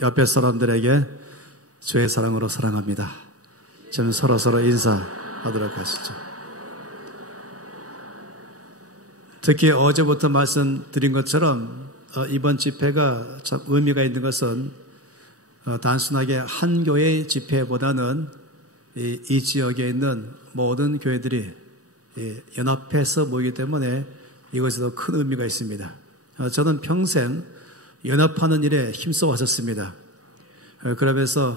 옆에 사람들에게 주의 사랑으로 사랑합니다. 좀 서로 인사하도록 하시죠. 특히 어제부터 말씀드린 것처럼 이번 집회가 참 의미가 있는 것은 단순하게 한 교회의 집회보다는 이 지역에 있는 모든 교회들이 연합해서 모이기 때문에 이것이 더 큰 의미가 있습니다. 저는 평생 연합하는 일에 힘써 왔었습니다. 그러면서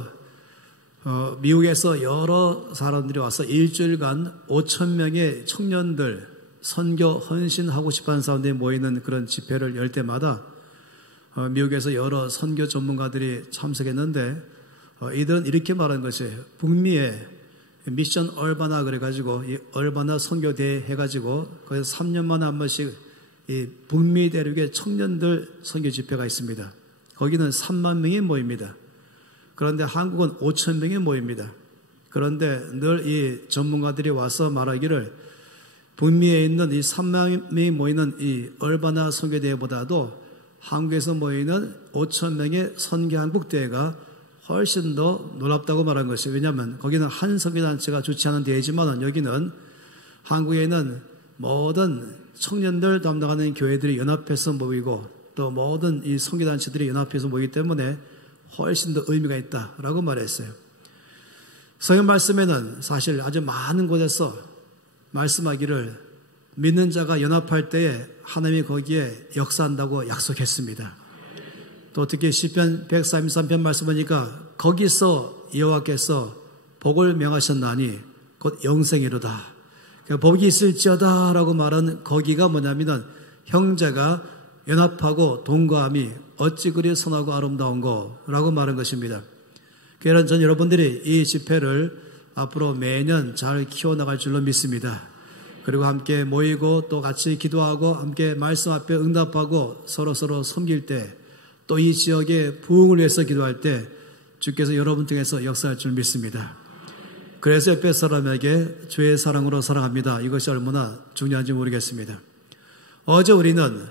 미국에서 여러 사람들이 와서 일주일간 5,000명의 청년들 선교 헌신하고 싶어하는 사람들이 모이는 그런 집회를 열 때마다 미국에서 여러 선교 전문가들이 참석했는데 이들은 이렇게 말하는 것이에요. 북미에 미션 얼바나 그래가지고 이 얼바나 선교대회 해가지고 거기서 3년 만에 한 번씩 이 북미 대륙의 청년들 선교 집회가 있습니다. 거기는 3만 명이 모입니다. 그런데 한국은 5천 명이 모입니다. 그런데 늘 이 전문가들이 와서 말하기를 북미에 있는 이 3만 명이 모이는 이 얼바나 선교대회보다도 한국에서 모이는 5천 명의 선교 한국대회가 훨씬 더 놀랍다고 말한 것이에요. 왜냐하면 거기는 한 선교단체가 주최하는 대회지만 여기는 한국에 있는 모든 청년들 담당하는 교회들이 연합해서 모이고 또 모든 이 선교단체들이 연합해서 모이기 때문에 훨씬 더 의미가 있다라고 말했어요. 성경 말씀에는 사실 아주 많은 곳에서 말씀하기를 믿는 자가 연합할 때에 하나님이 거기에 역사한다고 약속했습니다. 또 특히 시편 133편 말씀하니까 거기서 여호와께서 복을 명하셨나니 곧 영생이로다. 복이 있을지어다 라고 말한 거기가 뭐냐면 형제가 연합하고 동거함이 어찌 그리 선하고 아름다운고 라고 말한 것입니다. 그래서 전 여러분들이 이 집회를 앞으로 매년 잘 키워나갈 줄로 믿습니다. 그리고 함께 모이고 또 같이 기도하고 함께 말씀 앞에 응답하고 서로 섬길 때 또 이 지역의 부흥을 위해서 기도할 때 주께서 여러분 통해서 역사할 줄 믿습니다. 그래서 옆에 사람에게 주의 사랑으로 사랑합니다. 이것이 얼마나 중요한지 모르겠습니다. 어제 우리는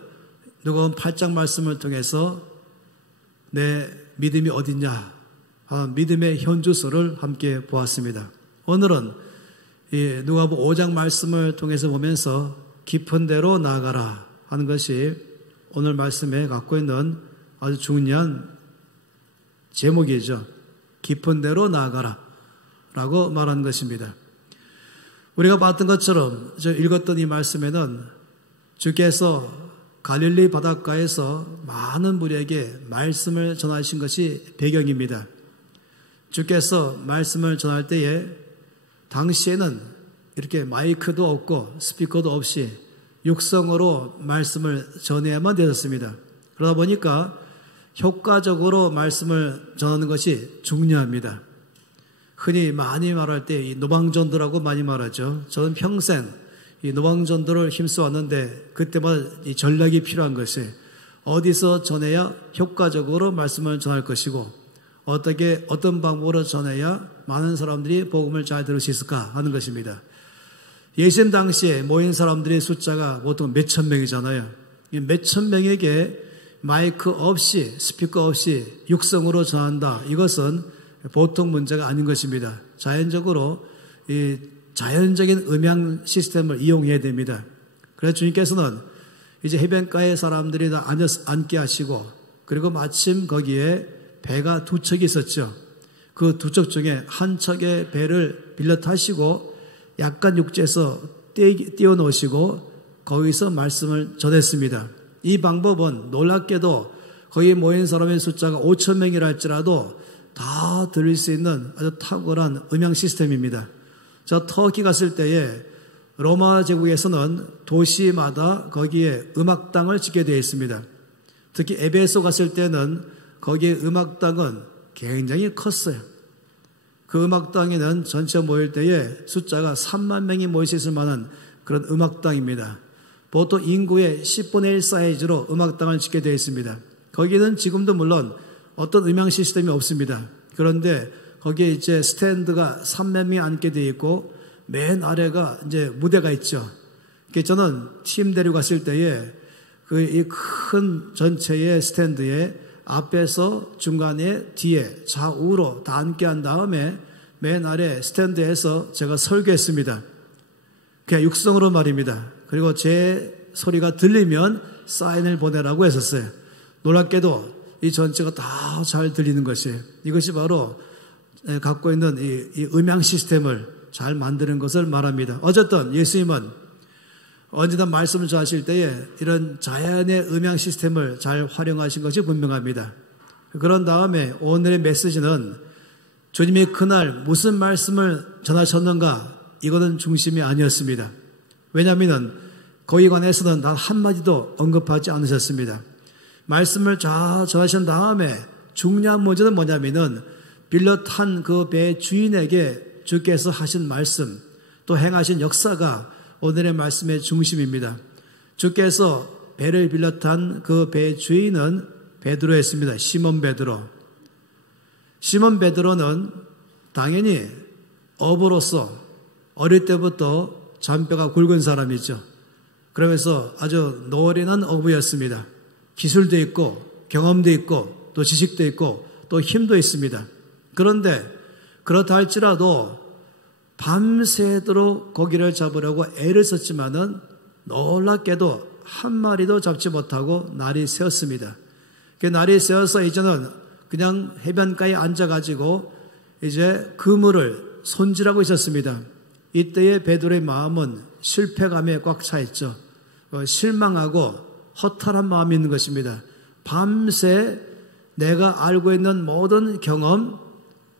누가복음 8장 말씀을 통해서 내 믿음이 어딨냐 하는 믿음의 현주소를 함께 보았습니다. 오늘은 이 누가복음 5장 말씀을 통해서 보면서 깊은 데로 나아가라 하는 것이 오늘 말씀에 갖고 있는 아주 중요한 제목이죠. 깊은 데로 나아가라 라고 말하는 것입니다. 우리가 봤던 것처럼 저 읽었던 이 말씀에는 주께서 갈릴리 바닷가에서 많은 무리에게 말씀을 전하신 것이 배경입니다. 주께서 말씀을 전할 때에 당시에는 이렇게 마이크도 없고 스피커도 없이 육성으로 말씀을 전해야만 되었습니다. 그러다 보니까 효과적으로 말씀을 전하는 것이 중요합니다. 흔히 많이 말할 때 이 노방전도라고 많이 말하죠. 저는 평생 이 노방전도를 힘써왔는데 그때마다 이 전략이 필요한 것이 어디서 전해야 효과적으로 말씀을 전할 것이고 어떤 방법으로 전해야 많은 사람들이 복음을 잘 들을 수 있을까 하는 것입니다. 예수님 당시에 모인 사람들의 숫자가 보통 몇천 명이잖아요. 몇천 명에게 마이크 없이 스피커 없이 육성으로 전한다. 이것은 보통 문제가 아닌 것입니다. 자연적으로 이 자연적인 음향 시스템을 이용해야 됩니다. 그래서 주님께서는 이제 해변가에 사람들이 다 앉게 하시고 그리고 마침 거기에 배가 두 척이 있었죠. 그 두 척 중에 한 척의 배를 빌려 타시고 약간 육지에서 띄워놓으시고 거기서 말씀을 전했습니다. 이 방법은 놀랍게도 거기 모인 사람의 숫자가 5천 명이라 할지라도 다 들을 수 있는 아주 탁월한 음향 시스템입니다. 저 터키 갔을 때에 로마 제국에서는 도시마다 거기에 음악당을 짓게 되어 있습니다. 특히 에베소 갔을 때는 거기에 음악당은 굉장히 컸어요. 그 음악당에는 전체 모일 때에 숫자가 3만 명이 모일 수 있을 만한 그런 음악당입니다. 보통 인구의 10분의 1 사이즈로 음악당을 짓게 되어 있습니다. 거기는 지금도 물론 어떤 음향 시스템이 없습니다. 그런데 거기에 이제 스탠드가 3만 명이 앉게 되어 있고 맨 아래가 이제 무대가 있죠. 저는 팀 데리고 갔을 때에 그 이 큰 전체의 스탠드에 앞에서 중간에 뒤에 좌우로 다 앉게 한 다음에 맨 아래 스탠드에서 제가 설교했습니다. 그냥 육성으로 말입니다. 그리고 제 소리가 들리면 사인을 보내라고 했었어요. 놀랍게도 이 전체가 다 잘 들리는 것이에요. 이것이 바로 갖고 있는 이 음향 시스템을 잘 만드는 것을 말합니다. 어쨌든 예수님은 언제든 말씀을 전하실 때에 이런 자연의 음향 시스템을 잘 활용하신 것이 분명합니다. 그런 다음에 오늘의 메시지는 주님이 그날 무슨 말씀을 전하셨는가, 이거는 중심이 아니었습니다. 왜냐하면 거기에 관해서는 단 한마디도 언급하지 않으셨습니다. 말씀을 잘 전하신 다음에 중요한 문제는 뭐냐면은 빌려 탄 그 배 주인에게 주께서 하신 말씀, 또 행하신 역사가 오늘의 말씀의 중심입니다. 주께서 배를 빌려 탄 그 배 주인은 베드로였습니다. 시몬 베드로. 시몬 베드로는 당연히 어부로서 어릴 때부터 잔뼈가 굵은 사람이죠. 그러면서 아주 노련한 어부였습니다. 기술도 있고 경험도 있고 또 지식도 있고 또 힘도 있습니다. 그런데 그렇다 할지라도 밤새도록 고기를 잡으려고 애를 썼지만은 놀랍게도 한 마리도 잡지 못하고 날이 새었습니다. 그 날이 새어서 이제는 그냥 해변가에 앉아가지고 이제 그물을 손질하고 있었습니다. 이때의 베드로의 마음은 실패감에 꽉 차 있죠. 실망하고 허탈한 마음이 있는 것입니다. 밤새 내가 알고 있는 모든 경험,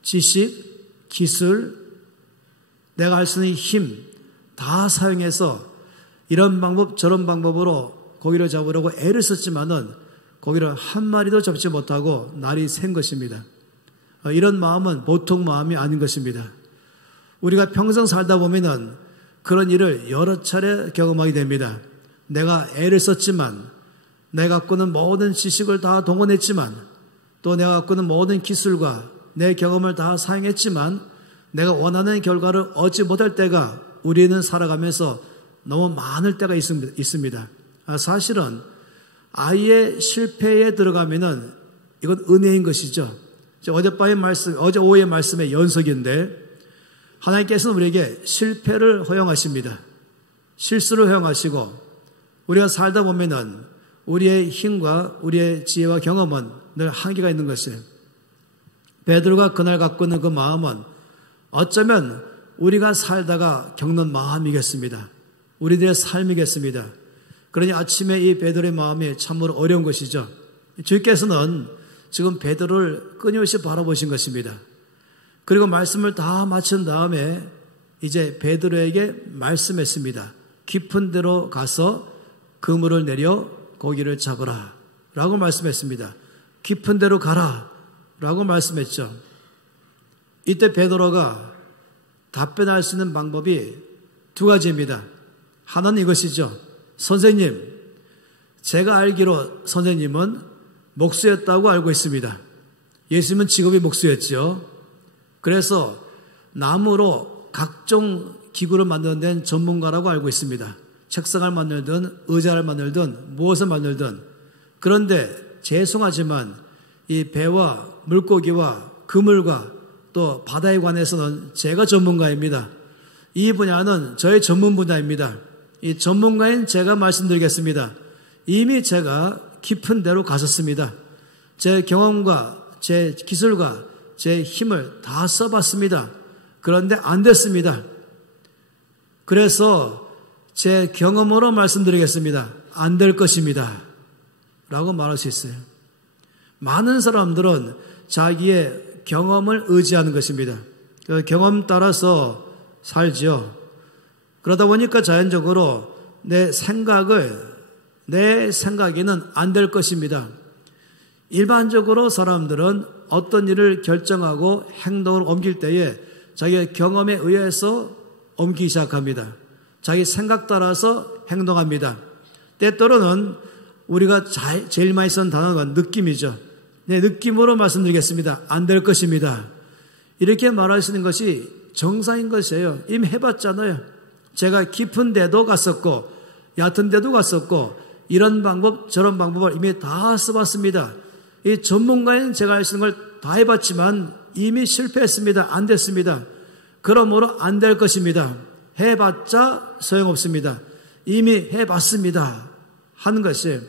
지식, 기술, 내가 할 수 있는 힘 다 사용해서 이런 방법 저런 방법으로 고기를 잡으려고 애를 썼지만은 고기를 한 마리도 잡지 못하고 날이 샌 것입니다. 이런 마음은 보통 마음이 아닌 것입니다. 우리가 평생 살다 보면은 그런 일을 여러 차례 경험하게 됩니다. 내가 애를 썼지만, 내가 갖고는 모든 지식을 다 동원했지만, 또 내가 갖고는 모든 기술과 내 경험을 다 사용했지만 내가 원하는 결과를 얻지 못할 때가 우리는 살아가면서 너무 많을 때가 있습니다. 사실은 아예 실패에 들어가면은 이건 은혜인 것이죠. 어젯밤의 말씀, 어제 오후의 말씀의 연속인데 하나님께서는 우리에게 실패를 허용하십니다. 실수를 허용하시고 우리가 살다 보면은 우리의 힘과 우리의 지혜와 경험은 늘 한계가 있는 것이에요. 베드로가 그날 갖고 있는 그 마음은 어쩌면 우리가 살다가 겪는 마음이겠습니다. 우리들의 삶이겠습니다. 그러니 아침에 이 베드로의 마음이 참으로 어려운 것이죠. 주께서는 지금 베드로를 끊임없이 바라보신 것입니다. 그리고 말씀을 다 마친 다음에 이제 베드로에게 말씀했습니다. 깊은 데로 가서 그물을 내려 고기를 잡으라 라고 말씀했습니다. 깊은 데로 가라 라고 말씀했죠. 이때 베드로가 답변할 수 있는 방법이 두 가지입니다. 하나는 이것이죠. 선생님, 제가 알기로 선생님은 목수였다고 알고 있습니다. 예수님은 직업이 목수였죠. 그래서 나무로 각종 기구를 만드는 데는 전문가라고 알고 있습니다. 책상을 만들든 의자를 만들든 무엇을 만들든. 그런데 죄송하지만 이 배와 물고기와 그물과 또 바다에 관해서는 제가 전문가입니다. 이 분야는 저의 전문 분야입니다. 이 전문가인 제가 말씀드리겠습니다. 이미 제가 깊은 데로 갔었습니다. 제 경험과 제 기술과 제 힘을 다 써봤습니다. 그런데 안 됐습니다. 그래서 제 경험으로 말씀드리겠습니다. 안 될 것입니다. 라고 말할 수 있어요. 많은 사람들은 자기의 경험을 의지하는 것입니다. 그 경험 따라서 살죠. 그러다 보니까 자연적으로 내 생각에는 안 될 것입니다. 일반적으로 사람들은 어떤 일을 결정하고 행동을 옮길 때에 자기의 경험에 의해서 옮기기 시작합니다. 자기 생각 따라서 행동합니다. 때때로는 우리가 제일 많이 쓰는 단어가 느낌이죠. 내 느낌으로 말씀드리겠습니다. 안 될 것입니다. 이렇게 말할 수 있는 것이 정상인 것이에요. 이미 해봤잖아요. 제가 깊은 데도 갔었고 얕은 데도 갔었고 이런 방법 저런 방법을 이미 다 써봤습니다. 이 전문가인 제가 할 수 있는 걸 다 해봤지만 이미 실패했습니다. 안 됐습니다. 그러므로 안 될 것입니다. 해봤자 소용없습니다. 이미 해봤습니다. 하는 것이,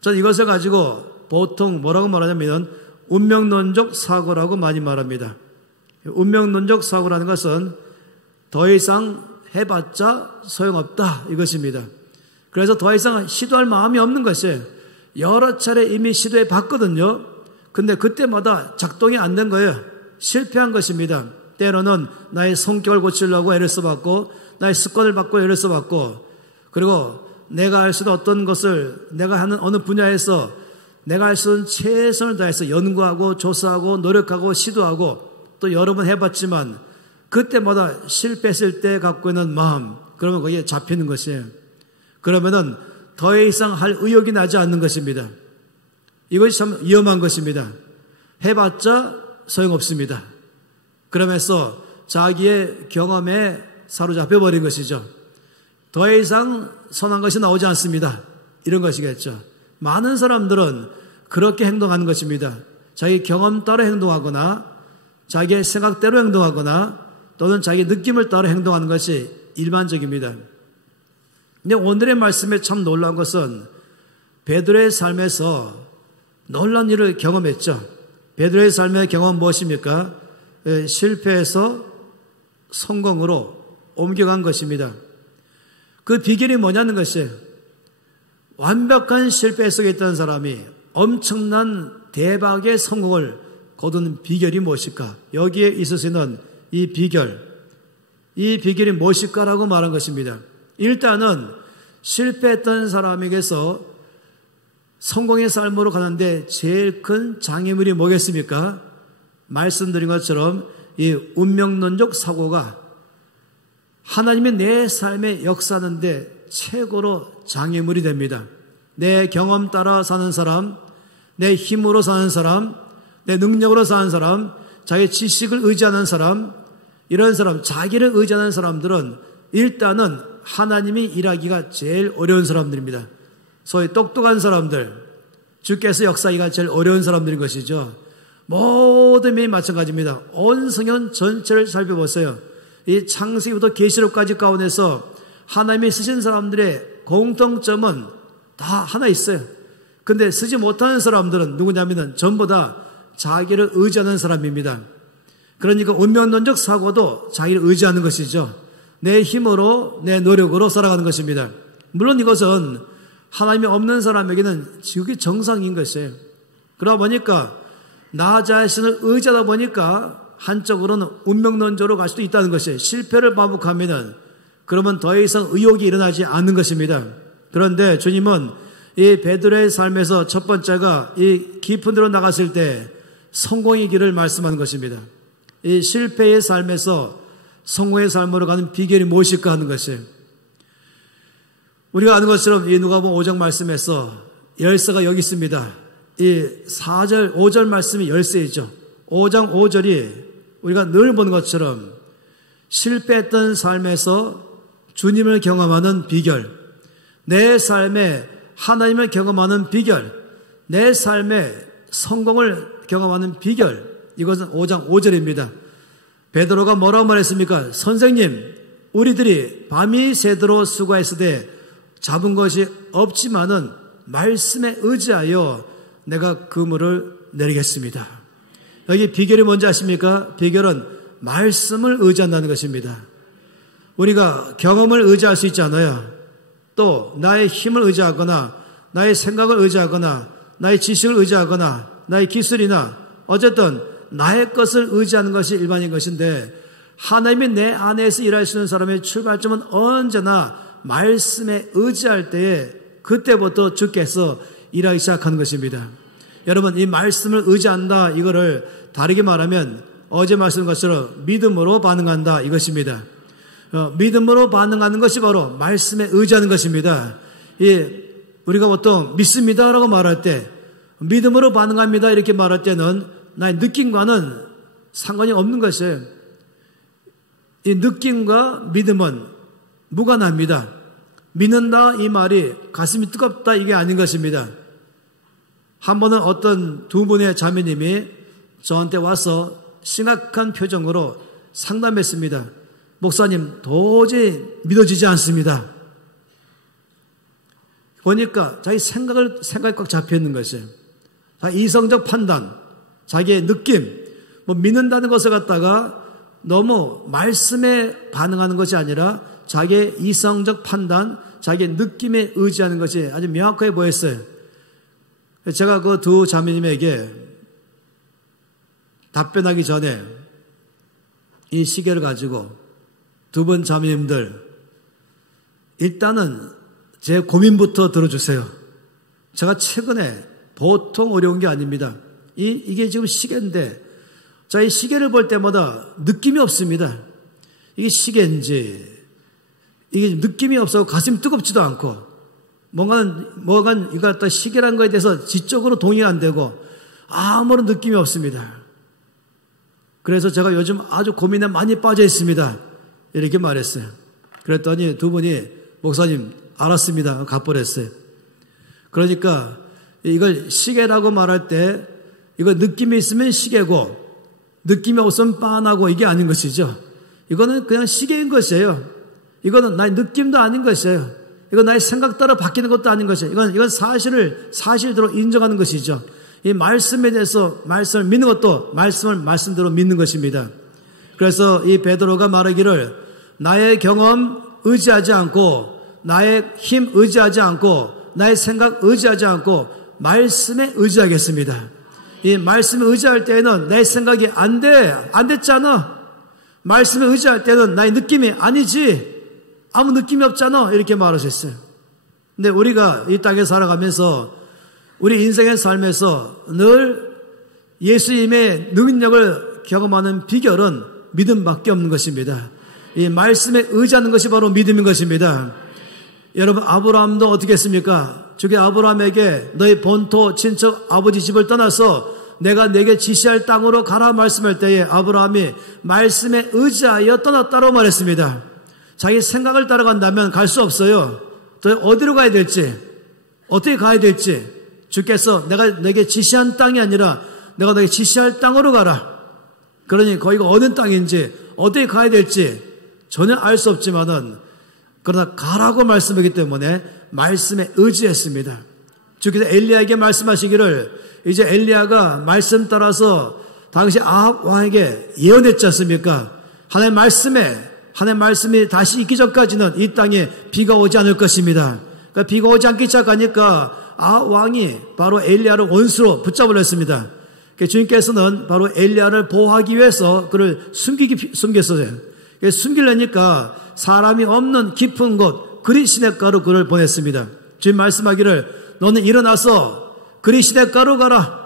저는 이것을 가지고 보통 뭐라고 말하냐면 운명론적 사고라고 많이 말합니다. 운명론적 사고라는 것은 더 이상 해봤자 소용없다 이것입니다. 그래서 더 이상 시도할 마음이 없는 것이, 여러 차례 이미 시도해 봤거든요. 근데 그때마다 작동이 안 된 거예요. 실패한 것입니다. 때로는 나의 성격을 고치려고 애를 써봤고, 나의 습관을 바꾸고 애를 써봤고, 그리고 내가 할 수 있는 어떤 것을 내가 하는 어느 분야에서 내가 할 수 있는 최선을 다해서 연구하고 조사하고 노력하고 시도하고 또 여러 번 해봤지만 그때마다 실패했을 때 갖고 있는 마음, 그러면 거기에 잡히는 것이에요. 그러면은 더 이상 할 의욕이 나지 않는 것입니다. 이것이 참 위험한 것입니다. 해봤자 소용없습니다. 그러면서 자기의 경험에 사로잡혀 버린 것이죠. 더 이상 선한 것이 나오지 않습니다. 이런 것이겠죠. 많은 사람들은 그렇게 행동하는 것입니다. 자기 경험 따라 행동하거나 자기의 생각대로 행동하거나 또는 자기 느낌을 따라 행동하는 것이 일반적입니다. 근데 오늘의 말씀에 참 놀라운 것은 베드로의 삶에서 놀라운 일을 경험했죠. 베드로의 삶의 경험은 무엇입니까? 실패에서 성공으로 옮겨간 것입니다. 그 비결이 뭐냐는 것이에요. 완벽한 실패 속에 있던 사람이 엄청난 대박의 성공을 거두는 비결이 무엇일까? 여기에 있을 수 있는 이 비결이 무엇일까라고 말한 것입니다. 일단은 실패했던 사람에게서 성공의 삶으로 가는데 제일 큰 장애물이 뭐겠습니까? 말씀드린 것처럼 이 운명론적 사고가 하나님이 내 삶에 역사하는데 최고로 장애물이 됩니다. 내 경험 따라 사는 사람, 내 힘으로 사는 사람, 내 능력으로 사는 사람, 자기 지식을 의지하는 사람, 이런 사람, 자기를 의지하는 사람들은 일단은 하나님이 일하기가 제일 어려운 사람들입니다. 소위 똑똑한 사람들, 주께서 역사하기가 제일 어려운 사람들인 것이죠. 모든 면이 마찬가지입니다. 온 성경 전체를 살펴보세요. 이 창세기부터 계시록까지 가운데서 하나님이 쓰신 사람들의 공통점은 다 하나 있어요. 근데 쓰지 못하는 사람들은 누구냐면 전부 다 자기를 의지하는 사람입니다. 그러니까 운명론적 사고도 자기를 의지하는 것이죠. 내 힘으로, 내 노력으로 살아가는 것입니다. 물론 이것은 하나님이 없는 사람에게는 지극히 정상인 것이에요. 그러다 보니까 나 자신을 의지하다 보니까 한쪽으로는 운명론적으로 갈 수도 있다는 것이에요. 실패를 반복하면은 그러면 더 이상 의욕이 일어나지 않는 것입니다. 그런데 주님은 이 베드로의 삶에서 첫 번째가 이 깊은 데로 나갔을 때 성공의 길을 말씀하는 것입니다. 이 실패의 삶에서 성공의 삶으로 가는 비결이 무엇일까 하는 것이에요. 우리가 아는 것처럼 이 누가복음 5장 말씀에서 열쇠가 여기 있습니다. 이 4절, 5절 말씀이 열쇠이죠. 5장 5절이 우리가 늘 보는 것처럼 실패했던 삶에서 주님을 경험하는 비결, 내 삶에 하나님을 경험하는 비결, 내 삶에 성공을 경험하는 비결, 이것은 5장 5절입니다. 베드로가 뭐라고 말했습니까? 선생님, 우리들이 밤이 새도록 수고했으되 잡은 것이 없지만은 말씀에 의지하여 내가 그물을 내리겠습니다. 여기 비결이 뭔지 아십니까? 비결은 말씀을 의지한다는 것입니다. 우리가 경험을 의지할 수 있지 않아요. 또 나의 힘을 의지하거나 나의 생각을 의지하거나 나의 지식을 의지하거나 나의 기술이나 어쨌든 나의 것을 의지하는 것이 일반인 것인데 하나님이 내 안에서 일할 수 있는 사람의 출발점은 언제나 말씀에 의지할 때에 그때부터 주께서 일하기 시작하는 것입니다. 여러분, 이 말씀을 의지한다, 이거를 다르게 말하면 어제 말씀한 것처럼 믿음으로 반응한다, 이것입니다. 믿음으로 반응하는 것이 바로 말씀에 의지하는 것입니다. 우리가 보통 믿습니다라고 말할 때 믿음으로 반응합니다 이렇게 말할 때는 나의 느낌과는 상관이 없는 것이에요. 이 느낌과 믿음은 무관합니다. 믿는다 이 말이 가슴이 뜨겁다 이게 아닌 것입니다. 한 번은 어떤 두 분의 자매님이 저한테 와서 심각한 표정으로 상담했습니다. 목사님, 도저히 믿어지지 않습니다. 보니까 자기 생각이 꽉 잡혀 있는 것이에요. 이성적 판단, 자기의 느낌, 믿는다는 것을 갖다가 너무 말씀에 반응하는 것이 아니라 자기의 이성적 판단, 자기의 느낌에 의지하는 것이 아주 명확하게 보였어요. 제가 그 두 자매님에게 답변하기 전에 이 시계를 가지고 두 분 자매님들, 일단은 제 고민부터 들어주세요. 제가 최근에 보통 어려운 게 아닙니다. 이게 지금 시계인데, 자, 이 시계를 볼 때마다 느낌이 없습니다. 이게 시계인지, 이게 느낌이 없어 가슴이 뜨겁지도 않고, 뭐가 이거 갖다 시계라는 거에 대해서 지적으로 동의 안 되고, 아무런 느낌이 없습니다. 그래서 제가 요즘 아주 고민에 많이 빠져 있습니다. 이렇게 말했어요. 그랬더니 두 분이, 목사님, 알았습니다. 갚버렸어요. 그러니까 이걸 시계라고 말할 때, 이거 느낌이 있으면 시계고, 느낌이 없으면 빤하고, 이게 아닌 것이죠. 이거는 그냥 시계인 것이에요. 이거는 나의 느낌도 아닌 것이에요. 이건 나의 생각 따라 바뀌는 것도 아닌 것이에요. 이건 사실대로 인정하는 것이죠. 이 말씀에 대해서 말씀을 믿는 것도 말씀을 말씀대로 믿는 것입니다. 그래서 이 베드로가 말하기를, 나의 경험 의지하지 않고, 나의 힘 의지하지 않고, 나의 생각 의지하지 않고 말씀에 의지하겠습니다. 이 말씀에 의지할 때에는 내 생각이 안 됐잖아. 말씀에 의지할 때는 나의 느낌이 아니지. 아무 느낌이 없잖아. 이렇게 말하셨어요. 근데 우리가 이 땅에 살아가면서 우리 인생의 삶에서 늘 예수님의 능력을 경험하는 비결은 믿음밖에 없는 것입니다. 이 말씀에 의지하는 것이 바로 믿음인 것입니다. 여러분, 아브라함도 어떻게 했습니까? 주께 아브라함에게 너희 본토 친척 아버지 집을 떠나서 내가 내게 지시할 땅으로 가라 말씀할 때에 아브라함이 말씀에 의지하여 떠났다고 말했습니다. 자기 생각을 따라간다면 갈 수 없어요. 또 어디로 가야 될지, 어떻게 가야 될지 주께서 내가 내게 지시한 땅이 아니라 내가 너에게 지시할 땅으로 가라. 그러니 거기가 어느 땅인지 어떻게 가야 될지 전혀 알 수 없지만은 그러나 가라고 말씀하기 때문에 말씀에 의지했습니다. 주께서 엘리야에게 말씀하시기를, 이제 엘리야가 말씀 따라서 당시 아합 왕에게 예언했지 않습니까? 하나님의 말씀이 다시 있기 전까지는 이 땅에 비가 오지 않을 것입니다. 그러니까 비가 오지 않기 시작하니까 아합 왕이 바로 엘리야를 원수로 붙잡으려 했습니다. 주님께서는 바로 엘리야를 보호하기 위해서 그를 숨겼어요. 숨기려니까 사람이 없는 깊은 곳 그리시네가로 그를 보냈습니다. 주님 말씀하기를, 너는 일어나서 그리시네가로 가라.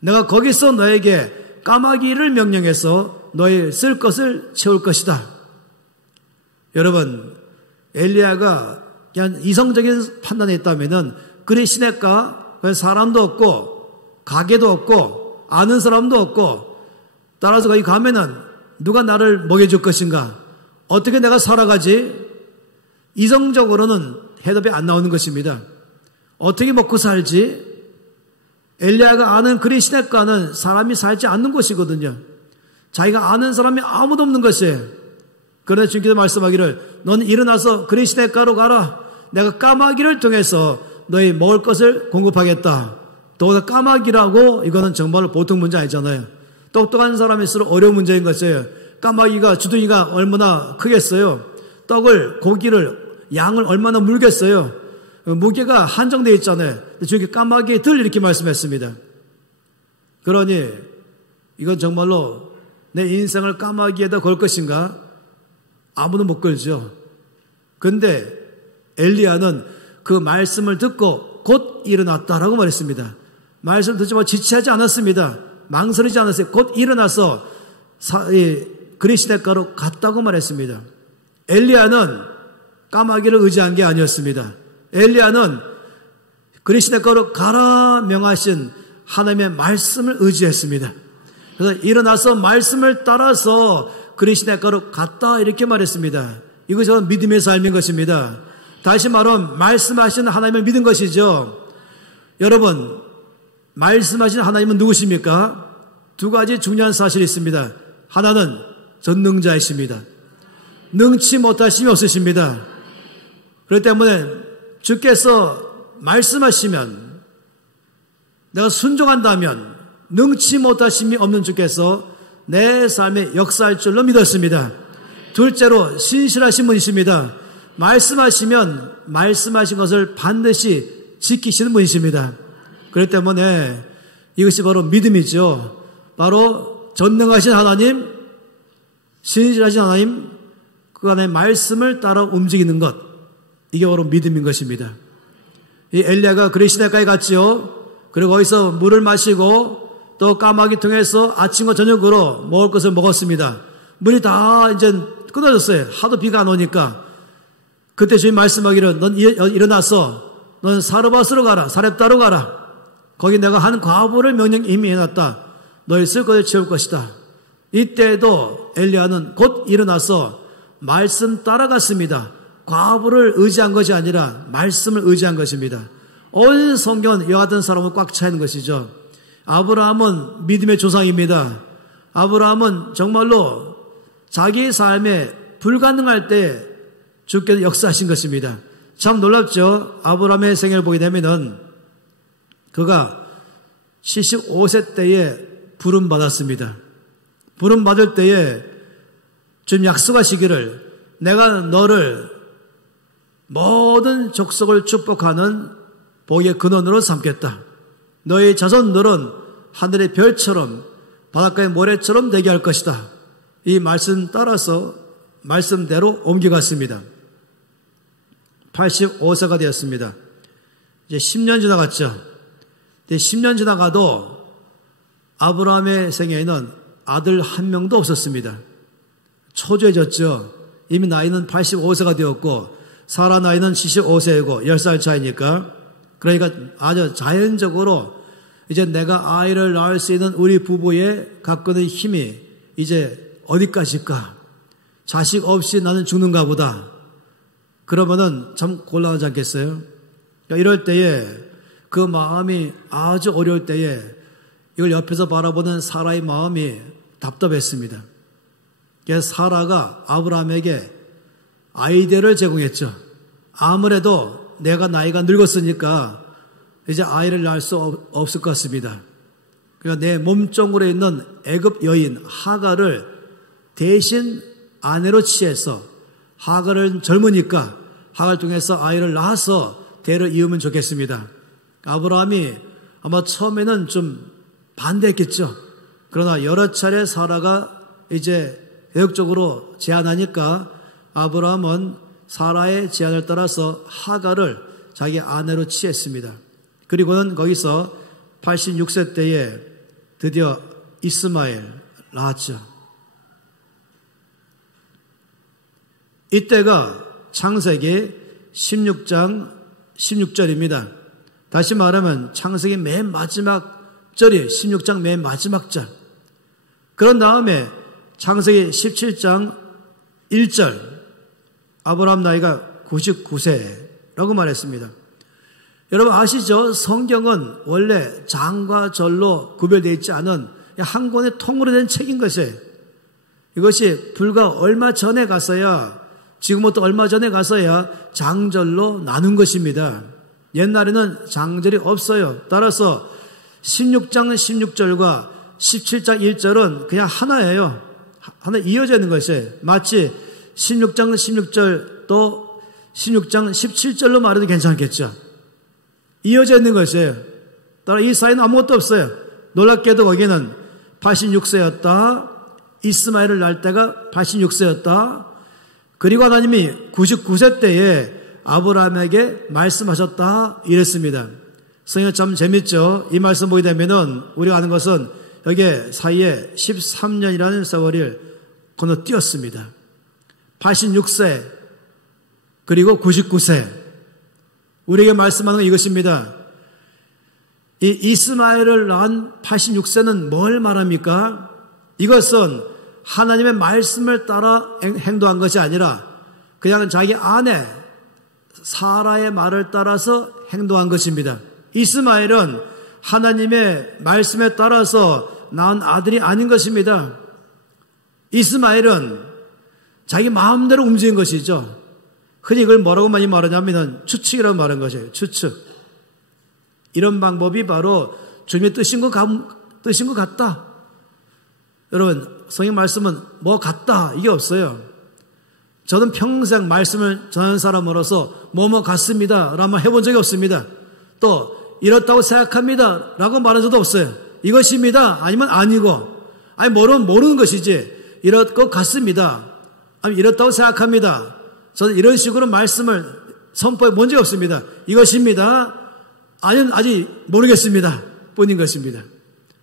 내가 거기서 너에게 까마귀를 명령해서 너의 쓸 것을 채울 것이다. 여러분, 엘리야가 그냥 이성적인 판단에 있다면은 그리시네가 사람도 없고 가게도 없고 아는 사람도 없고, 따라서 거기 가면은 누가 나를 먹여줄 것인가? 어떻게 내가 살아가지? 이성적으로는 해답이 안 나오는 것입니다. 어떻게 먹고 살지? 엘리야가 아는 그리시네가는 사람이 살지 않는 곳이거든요. 자기가 아는 사람이 아무도 없는 것이에요. 그러나 주님께서 말씀하기를, 너는 일어나서 그리시네가로 가라. 내가 까마귀를 통해서 너희 먹을 것을 공급하겠다. 더구나 까마귀라고, 이거는 정말로 보통 문제 아니잖아요. 똑똑한 사람일수록 어려운 문제인 것이에요. 까마귀가, 주둥이가 얼마나 크겠어요? 고기를, 양을 얼마나 물겠어요? 무게가 한정되어 있잖아요. 주님께 까마귀의 들 이렇게 말씀했습니다. 그러니 이건 정말로 내 인생을 까마귀에다 걸 것인가? 아무도 못 걸죠. 근데 엘리야는 그 말씀을 듣고 곧 일어났다라고 말했습니다. 말씀을 듣지만 지체하지 않았습니다. 망설이지 않았어요. 곧 일어나서 그리시네가로 갔다고 말했습니다. 엘리야는 까마귀를 의지한 게 아니었습니다. 엘리야는 그리시네가로 가라 명하신 하나님의 말씀을 의지했습니다. 그래서 일어나서 말씀을 따라서 그리시네가로 갔다 이렇게 말했습니다. 이것은 믿음의 삶인 것입니다. 다시 말하면 말씀하신 하나님을 믿은 것이죠. 여러분, 말씀하신 하나님은 누구십니까? 두 가지 중요한 사실이 있습니다. 하나는 전능자이십니다. 능치 못하심이 없으십니다. 그렇기 때문에 주께서 말씀하시면 내가 순종한다면 능치 못하심이 없는 주께서 내 삶에 역사할 줄로 믿었습니다. 둘째로 신실하신 분이십니다. 말씀하시면 말씀하신 것을 반드시 지키시는 분이십니다. 그렇기 때문에 이것이 바로 믿음이죠. 바로 전능하신 하나님, 신실하신 하나님, 그 안에 말씀을 따라 움직이는 것, 이게 바로 믿음인 것입니다. 이 엘리야가 그리시네가에 갔지요. 그리고 거기서 물을 마시고 또 까마귀 통해서 아침과 저녁으로 먹을 것을 먹었습니다. 물이 다 이제 끊어졌어요. 하도 비가 안 오니까. 그때 주님 말씀하기를 넌 일어나서 넌 사르밧으로 가라. 사렙다로 가라. 거기 내가 한 과부를 명령 이미 해놨다. 너희 쓸 것을 채울 것이다. 이때에도 엘리야는 곧 일어나서 말씀 따라갔습니다. 과부를 의지한 것이 아니라 말씀을 의지한 것입니다. 온 성경은 이와 같은 사람은 꽉 차 있는 것이죠. 아브라함은 믿음의 조상입니다. 아브라함은 정말로 자기 삶에 불가능할 때 주께서 역사하신 것입니다. 참 놀랍죠. 아브라함의 생애를 보게 되면은 그가 75세 때에 부름 받았습니다. 부름 받을 때에 주님 약속하시기를 내가 너를 모든 족속을 축복하는 복의 근원으로 삼겠다. 너의 자손들은 하늘의 별처럼 바닷가의 모래처럼 되게 할 것이다. 이 말씀 따라서 말씀대로 옮겨갔습니다. 85세가 되었습니다. 이제 10년 지나갔죠. 10년 지나가도 아브라함의 생애에는 아들 한 명도 없었습니다. 초조해졌죠. 이미 나이는 85세가 되었고 사라 나이는 75세이고 10살 차이니까, 그러니까 아주 자연적으로 이제 내가 아이를 낳을 수 있는 우리 부부의 갖고 있는 힘이 이제 어디까지일까? 자식 없이 나는 죽는가 보다. 그러면은 참 곤란하지 않겠어요? 그러니까 이럴 때에 그 마음이 아주 어려울 때에 이걸 옆에서 바라보는 사라의 마음이 답답했습니다. 그래서 사라가 아브라함에게 아이디어를 제공했죠. 아무래도 내가 나이가 늙었으니까 이제 아이를 낳을 수 없을 것 같습니다. 그러니까 내 몸종으로 있는 애굽 여인 하갈을 대신 아내로 취해서, 하갈은 젊으니까 하갈 통해서 아이를 낳아서 대를 이으면 좋겠습니다. 아브라함이 아마 처음에는 좀 반대했겠죠. 그러나 여러 차례 사라가 이제 계획적으로 제안하니까 아브라함은 사라의 제안을 따라서 하갈을 자기 아내로 취했습니다. 그리고는 거기서 86세 때에 드디어 이스마엘 낳았죠. 이때가 창세기 16장 16절입니다. 다시 말하면 창세기 맨 마지막 절이 16장 맨 마지막 절. 그런 다음에 창세기 17장 1절, 아브라함 나이가 99세라고 말했습니다. 여러분 아시죠? 성경은 원래 장과 절로 구별되어 있지 않은 한 권의 통으로 된 책인 것이에요. 이것이 불과 얼마 전에 가서야, 지금부터 얼마 전에 가서야 장절로 나눈 것입니다. 옛날에는 장절이 없어요. 따라서 16장 16절과 17장 1절은 그냥 하나예요. 하나 이어져 있는 것이에요. 마치 16장 16절 또 16장 17절로 말해도 괜찮겠죠. 이어져 있는 것이에요. 따라 이 사이는 아무것도 없어요. 놀랍게도 거기는 86세였다. 이스마엘을 낳을 때가 86세였다. 그리고 하나님이 99세 때에 아브라함에게 말씀하셨다 이랬습니다. 성경 참 재밌죠. 이 말씀 보게 되면은 우리가 아는 것은 여기에 사이에 13년이라는 세월을 건너뛰었습니다. 86세 그리고 99세. 우리에게 말씀하는 건 이것입니다. 이 이스마엘을 낳은 86세는 뭘 말합니까? 이것은 하나님의 말씀을 따라 행동한 것이 아니라 그냥 자기 아내 사라의 말을 따라서 행동한 것입니다. 이스마엘은 하나님의 말씀에 따라서 낳은 아들이 아닌 것입니다. 이스마엘은 자기 마음대로 움직인 것이죠. 흔히 이걸 뭐라고 많이 말하냐면 추측이라고 말하는 것이에요. 추측. 이런 방법이 바로 주님의 뜻인 것 같다. 여러분, 성경 말씀은 뭐 같다 이게 없어요. 저는 평생 말씀을 전하는 사람으로서 뭐뭐 같습니다 라고 해본 적이 없습니다. 또 이렇다고 생각합니다 라고 말한 적도 없어요. 이것입니다 아니면 아니고, 아니 모르는 것이지 이럴 것 같습니다 아니 이렇다고 생각합니다. 저는 이런 식으로 말씀을 선포해 본 적이 없습니다. 이것입니다 아니면 아직 모르겠습니다 뿐인 것입니다.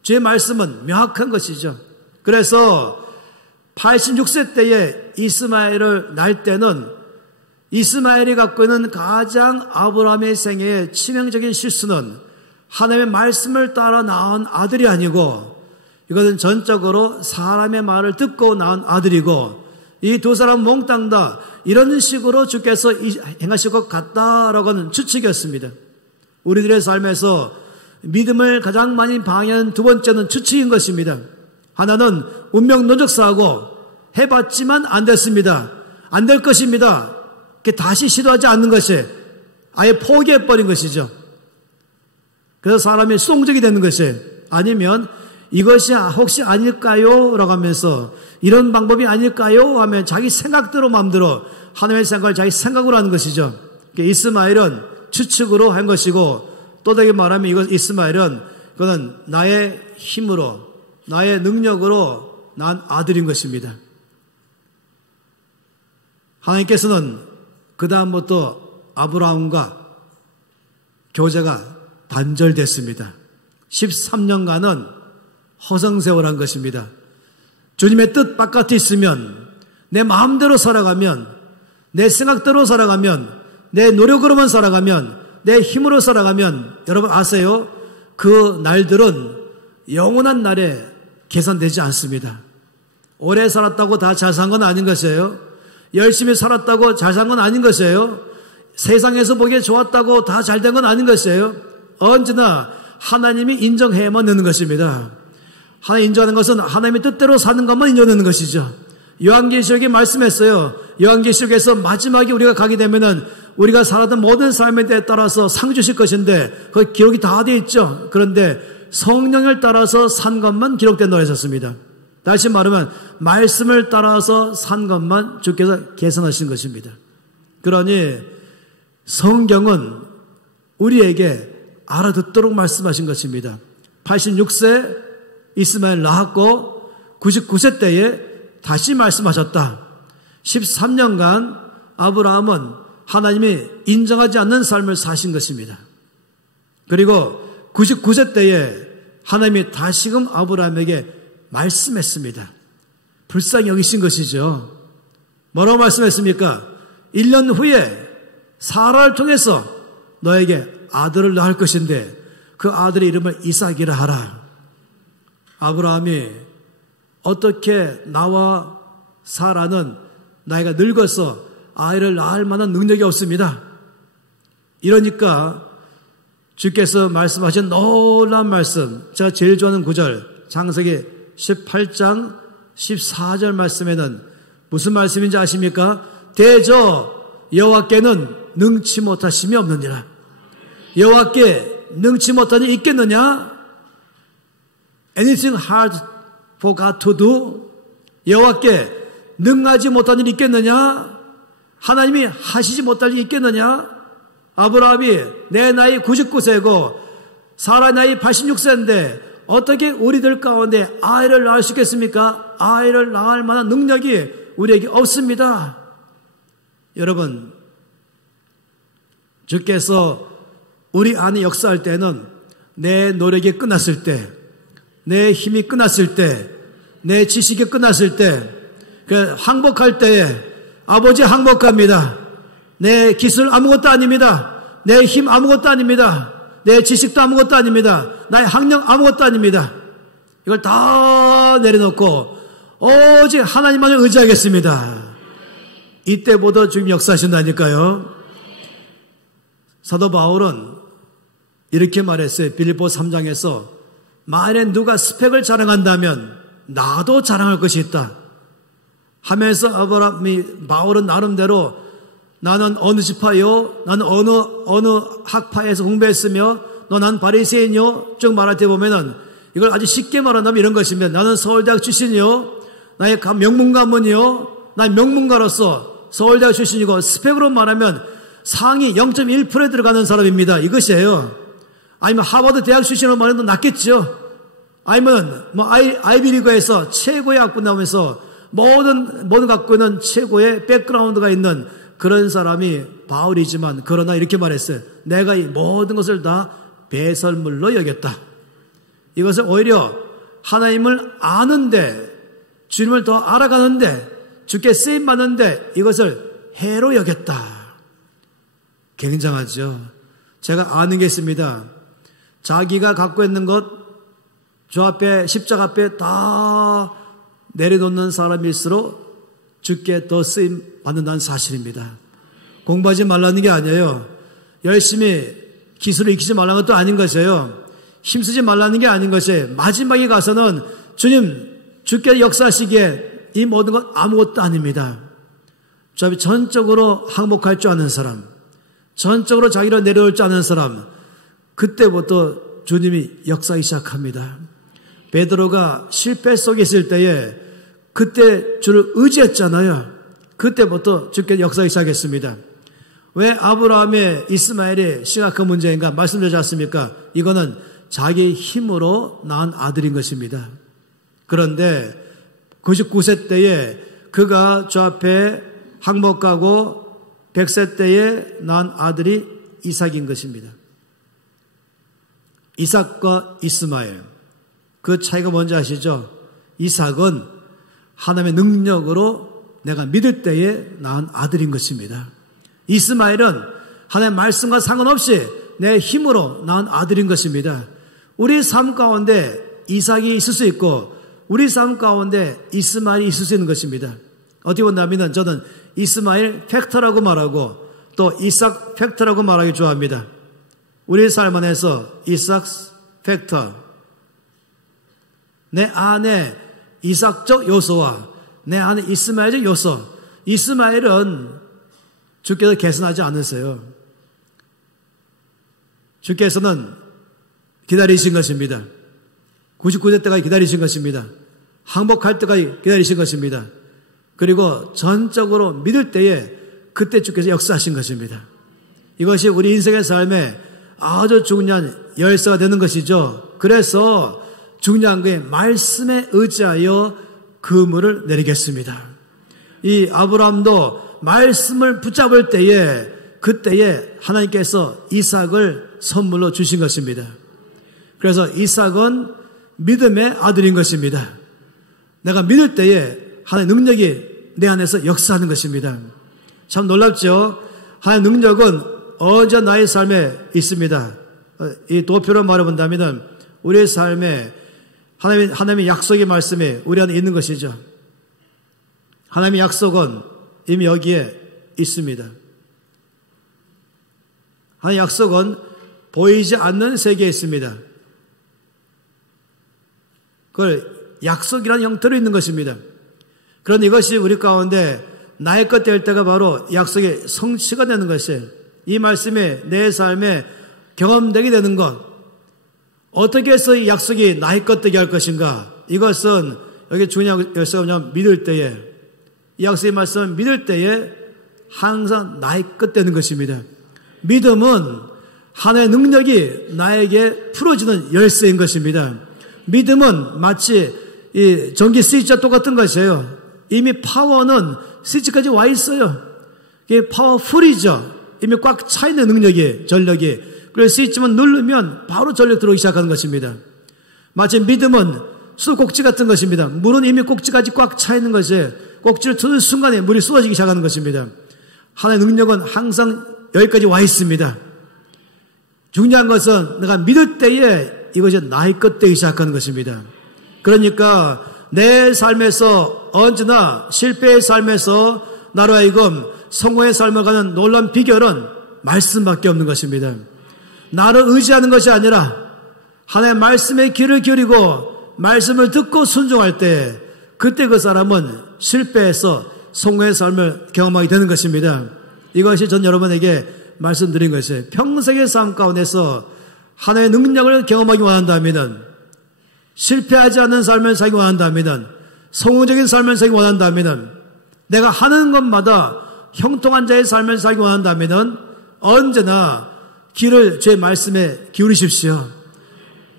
주의 말씀은 명확한 것이죠. 그래서 86세 때에 이스마엘을 낳을 때는 이스마엘이 갖고 있는 가장 아브라함의 생애의 치명적인 실수는 하나님의 말씀을 따라 낳은 아들이 아니고, 이것은 전적으로 사람의 말을 듣고 낳은 아들이고, 이 두 사람 몽땅 다 이런 식으로 주께서 행하실 것 같다라고 하는 추측이었습니다. 우리들의 삶에서 믿음을 가장 많이 방해하는 두 번째는 추측인 것입니다. 하나는 운명 노적사하고 해봤지만 안 됐습니다. 안 될 것입니다. 다시 시도하지 않는 것이 아예 포기해버린 것이죠. 그래서 사람이 수동적이 되는 것이, 아니면 이것이 혹시 아닐까요? 라고 하면서 이런 방법이 아닐까요? 하면 자기 생각대로 마음대로 하나님의 생각을 자기 생각으로 하는 것이죠. 이스마엘은 추측으로 한 것이고, 또 다르게 말하면 이스마엘은 그는 나의 힘으로 나의 능력으로 낳은 아들인 것입니다. 하나님께서는 그 다음부터 아브라함과 교제가 단절됐습니다. 13년간은 허송세월한 것입니다. 주님의 뜻 바깥에 있으면, 내 마음대로 살아가면, 내 생각대로 살아가면, 내 노력으로만 살아가면, 내 힘으로 살아가면, 여러분 아세요? 그 날들은 영원한 날에 계산되지 않습니다. 오래 살았다고 다 잘 산 건 아닌 것이에요. 열심히 살았다고 잘 산 건 아닌 것이에요. 세상에서 보기에 좋았다고 다 잘 된 건 아닌 것이에요. 언제나 하나님이 인정해야만 되는 것입니다. 하나님 인정하는 것은 하나님의 뜻대로 사는 것만 인정하는 것이죠. 요한계시록에 말씀했어요. 요한계시록에서 마지막에 우리가 가게 되면은 우리가 살았던 모든 삶에 따라서 상 주실 것인데, 그 기록이 다 되어 있죠. 그런데 성령을 따라서 산 것만 기록된다고 하셨습니다. 다시 말하면 말씀을 따라서 산 것만 주께서 계산하신 것입니다. 그러니 성경은 우리에게 알아듣도록 말씀하신 것입니다. 86세 이스마엘 낳았고 99세 때에 다시 말씀하셨다. 13년간 아브라함은 하나님이 인정하지 않는 삶을 사신 것입니다. 그리고 99세 때에 하나님이 다시금 아브라함에게 말씀했습니다. 불쌍히 여기신 것이죠. 뭐라고 말씀했습니까? 1년 후에 사라를 통해서 너에게 아들을 낳을 것인데 그 아들의 이름을 이삭이라 하라. 아브라함이 어떻게 나와 사라는 나이가 늙어서 아이를 낳을 만한 능력이 없습니다. 이러니까 주께서 말씀하신 놀라운 말씀, 제가 제일 좋아하는 구절, 창세기 18장 14절 말씀에는 무슨 말씀인지 아십니까? 대저 여호와께는 능치 못하심이 없느니라. 여호와께 능치 못한 일이 있겠느냐? Anything hard for God to do? 여호와께 능하지 못한 일이 있겠느냐? 하나님이 하시지 못할 일이 있겠느냐? 아브라함이 내 나이 99세고 사라 나이 86세인데 어떻게 우리들 가운데 아이를 낳을 수 있겠습니까? 아이를 낳을 만한 능력이 우리에게 없습니다. 여러분, 주께서 우리 안에 역사할 때는 내 노력이 끝났을 때, 내 힘이 끝났을 때, 내 지식이 끝났을 때, 항복할 때에 아버지 항복합니다. 내 기술 아무것도 아닙니다. 내 힘 아무것도 아닙니다. 내 지식도 아무것도 아닙니다. 나의 학력 아무것도 아닙니다. 이걸 다 내려놓고 오직 하나님만을 의지하겠습니다. 이때보다 주님 역사하신다니까요. 사도 바울은 이렇게 말했어요. 빌립보 3장에서 만약에 누가 스펙을 자랑한다면 나도 자랑할 것이 있다 하면서 바울은 나름대로 나는 어느 지파요, 나는 어느 학파에서 공부했으며 난 바리새인요 쭉 말할 때 보면은 이걸 아주 쉽게 말한다면 이런 것이면 나는 서울대학 출신이요, 나의 명문가문이요, 난 명문가로서 서울대학 출신이고 스펙으로 말하면 상위 0.1%에 들어가는 사람입니다. 이것이에요. 아니면 하버드 대학 출신으로 말해도 낫겠죠. 아니면 아이비리그에서 최고의 학부 나오면서 모든 갖고 있는 최고의 백그라운드가 있는 그런 사람이 바울이지만 그러나 이렇게 말했어요. 내가 이 모든 것을 다 배설물로 여겼다. 이것을 오히려 하나님을 아는데, 주님을 더 알아가는데, 주께 쓰임받는데 이것을 해로 여겼다. 굉장하죠. 제가 아는 게 있습니다. 자기가 갖고 있는 것, 저 앞에 십자가 앞에 다 내려놓는 사람일수록 주께 더 쓰임 받는다는 사실입니다. 공부하지 말라는 게 아니에요. 열심히 기술을 익히지 말라는 것도 아닌 것이에요. 힘쓰지 말라는 게 아닌 것이에요. 마지막에 가서는 주께 역사하시기에 이 모든 것 아무것도 아닙니다. 저 앞에 전적으로 항복할 줄 아는 사람, 전적으로 자기를 내려올 줄 아는 사람, 그때부터 주님이 역사하기 시작합니다. 베드로가 실패 속에 있을 때에 그때 주를 의지했잖아요. 그때부터 주께 역사하기 시작했습니다. 왜 아브라함의 이스마엘이 심각한 문제인가 말씀드리지 않습니까? 이거는 자기 힘으로 낳은 아들인 것입니다. 그런데 99세 때에 그가 저 앞에 항복하고 100세 때에 낳은 아들이 이삭인 것입니다. 이삭과 이스마엘, 그 차이가 뭔지 아시죠? 이삭은 하나님의 능력으로 내가 믿을 때에 낳은 아들인 것입니다. 이스마엘은 하나님의 말씀과 상관없이 내 힘으로 낳은 아들인 것입니다. 우리 삶 가운데 이삭이 있을 수 있고 우리 삶 가운데 이스마엘이 있을 수 있는 것입니다. 어떻게 본다면 저는 이스마엘 팩터라고 말하고 또 이삭 팩터라고 말하기 좋아합니다. 우리 삶 안에서 이삭 팩터, 내 안에 이삭적 요소와 내 안에 이스마엘적 요소. 이스마엘은 주께서 개선하지 않으세요. 주께서는 기다리신 것입니다. 99세 때까지 기다리신 것입니다. 항복할 때까지 기다리신 것입니다. 그리고 전적으로 믿을 때에 그때 주께서 역사하신 것입니다. 이것이 우리 인생의 삶에 아주 중요한 열쇠가 되는 것이죠. 그래서 중요한 게 말씀에 의지하여 그물을 내리겠습니다. 이 아브라함도 말씀을 붙잡을 때에 그때에 하나님께서 이삭을 선물로 주신 것입니다. 그래서 이삭은 믿음의 아들인 것입니다. 내가 믿을 때에 하나님의 능력이 내 안에서 역사하는 것입니다. 참 놀랍죠? 하나님의 능력은 언제 나의 삶에 있습니다. 이 도표로 말해본다면 우리의 삶에 하나님의 약속의 말씀이 우리 안에 있는 것이죠. 하나님의 약속은 이미 여기에 있습니다. 하나님의 약속은 보이지 않는 세계에 있습니다. 그걸 약속이라는 형태로 있는 것입니다. 그런데 이것이 우리 가운데 나의 것 될 때가 바로 약속의 성취가 되는 것이에요. 이 말씀이 내 삶에 경험되게 되는 것. 어떻게 해서 이 약속이 나의 것 되게 할 것인가? 이것은 여기 중요한 열쇠가 뭐냐면 믿을 때에, 이 약속의 말씀을 믿을 때에 항상 나의 것 되는 것입니다. 믿음은 하나님의 능력이 나에게 풀어지는 열쇠인 것입니다. 믿음은 마치 이 전기 스위치와 똑같은 것이에요. 이미 파워는 스위치까지 와 있어요. 이게 파워풀이죠. 이미 꽉 차 있는 능력이, 전력이. 그래서 스위치만 누르면 바로 전력 들어오기 시작하는 것입니다. 마치 믿음은 수도꼭지 같은 것입니다. 물은 이미 꼭지까지 꽉 차 있는 것이에요. 꼭지를 트는 순간에 물이 쏟아지기 시작하는 것입니다. 하나의 능력은 항상 여기까지 와 있습니다. 중요한 것은 내가 믿을 때에 이것이 나의 것 되기 시작하는 것입니다. 그러니까 내 삶에서 언제나 실패의 삶에서 나로 하여금 성공의 삶을 가는 놀라운 비결은 말씀밖에 없는 것입니다. 나를 의지하는 것이 아니라 하나님의 말씀에 귀를 기울이고 말씀을 듣고 순종할 때 그때 그 사람은 실패해서 성공의 삶을 경험하게 되는 것입니다. 이것이 전 여러분에게 말씀드린 것이에요. 평생의 삶 가운데서 하나님의 능력을 경험하기 원한다면, 실패하지 않는 삶을 살기 원한다면, 성공적인 삶을 살기 원한다면, 내가 하는 것마다 형통한 자의 삶을 살기 원한다면 언제나 귀를 주의 말씀에 기울이십시오.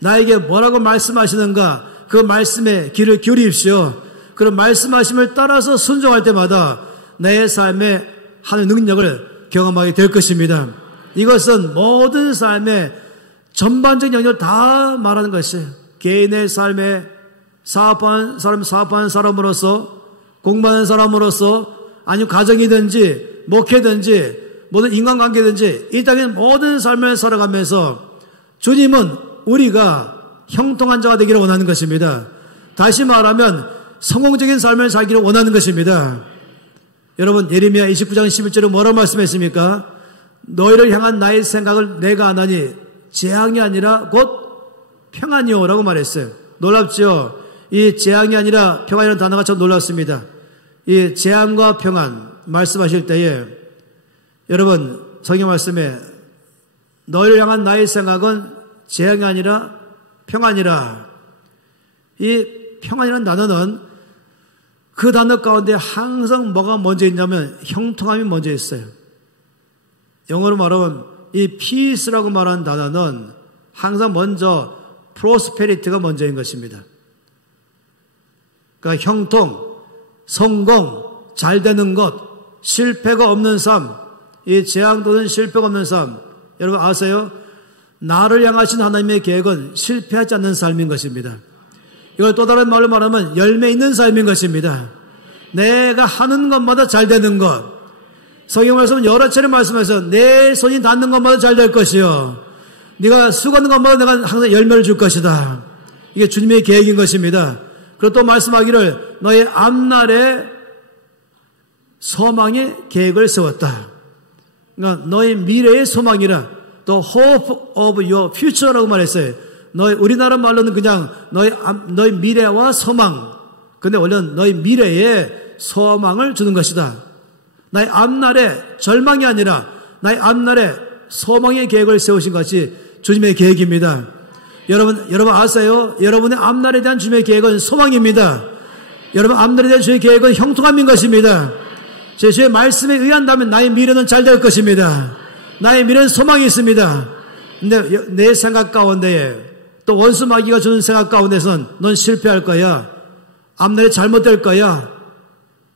나에게 뭐라고 말씀하시는가 그 말씀에 귀를 기울이십시오. 그런 말씀하심을 따라서 순종할 때마다 내 삶에 하는 능력을 경험하게 될 것입니다. 이것은 모든 삶의 전반적인 영역을 다 말하는 것이에요. 개인의 삶에 사업하는 사람으로서, 공부하는 사람으로서, 아니면 가정이든지 목회든지 모든 인간관계든지 이 땅의 모든 삶을 살아가면서 주님은 우리가 형통한 자가 되기를 원하는 것입니다. 다시 말하면 성공적인 삶을 살기를 원하는 것입니다. 여러분, 예레미야 29장 11절에 뭐라고 말씀했습니까? 너희를 향한 나의 생각을 내가 아나니 재앙이 아니라 곧 평안이요 라고 말했어요. 놀랍죠? 이 재앙이 아니라 평안이라는 단어가 참 놀랍습니다. 이 재앙과 평안 말씀하실 때에 여러분, 성경 말씀에 너희를 향한 나의 생각은 재앙이 아니라 평안이라. 이 평안이라는 단어는 그 단어 가운데 항상 뭐가 먼저 있냐면 형통함이 먼저 있어요. 영어로 말하면 이 peace라고 말하는 단어는 항상 먼저 prosperity가 먼저인 것입니다. 그러니까 형통, 성공, 잘 되는 것, 실패가 없는 삶, 이 재앙 또는 실패가 없는 삶. 여러분 아세요? 나를 향하신 하나님의 계획은 실패하지 않는 삶인 것입니다. 이걸 또 다른 말로 말하면 열매 있는 삶인 것입니다. 내가 하는 것마다 잘 되는 것. 성경에서는 여러 차례 말씀해서 내 손이 닿는 것마다 잘 될 것이요. 네가 수고하는 것마다 내가 항상 열매를 줄 것이다. 이게 주님의 계획인 것입니다. 그리고 또 말씀하기를 너의 앞날에 소망의 계획을 세웠다. 그러니까 너의 미래의 소망이라 또 hope of your future라고 말했어요. 우리나라 말로는 그냥 너의 미래와 소망. 근데 원래는 너의 미래에 소망을 주는 것이다. 나의 앞날에 절망이 아니라 나의 앞날에 소망의 계획을 세우신 것이 주님의 계획입니다. 여러분 아세요? 여러분의 앞날에 대한 주님의 계획은 소망입니다. 여러분 앞날에 대한 주님의 계획은 형통함인 것입니다. 주의 말씀에 의한다면 나의 미래는 잘 될 것입니다. 나의 미래는 소망이 있습니다. 근데 내 생각 가운데에 또 원수 마귀가 주는 생각 가운데선 넌 실패할 거야. 앞날에 잘못될 거야.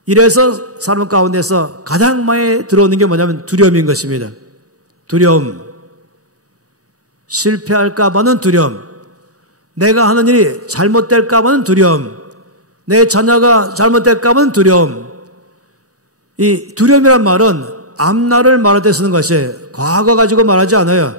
이래서 사람 가운데서 가장 많이 들어오는 게 뭐냐면 두려움인 것입니다. 두려움. 실패할까 봐는 두려움. 내가 하는 일이 잘못될까 봐는 두려움. 내 자녀가 잘못될까 봐는 두려움. 이 두려움이란 말은 앞날을 말할 때 쓰는 것이에요. 과거 가지고 말하지 않아요.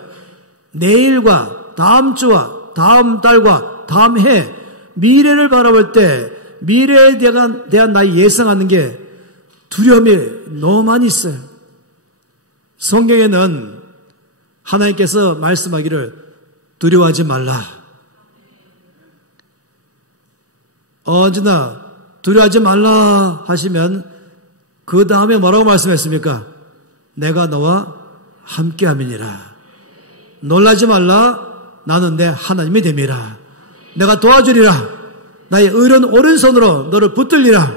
내일과 다음 주와 다음 달과 다음 해 미래를 바라볼 때 미래에 대한 나의 예상하는 게 두려움이 너무 많이 있어요. 성경에는 하나님께서 말씀하기를 두려워하지 말라. 언제나 두려워하지 말라 하시면 그 다음에 뭐라고 말씀했습니까? 내가 너와 함께함이니라. 놀라지 말라. 나는 내 하나님이 됨이라. 내가 도와주리라. 나의 의로운 오른손으로 너를 붙들리라.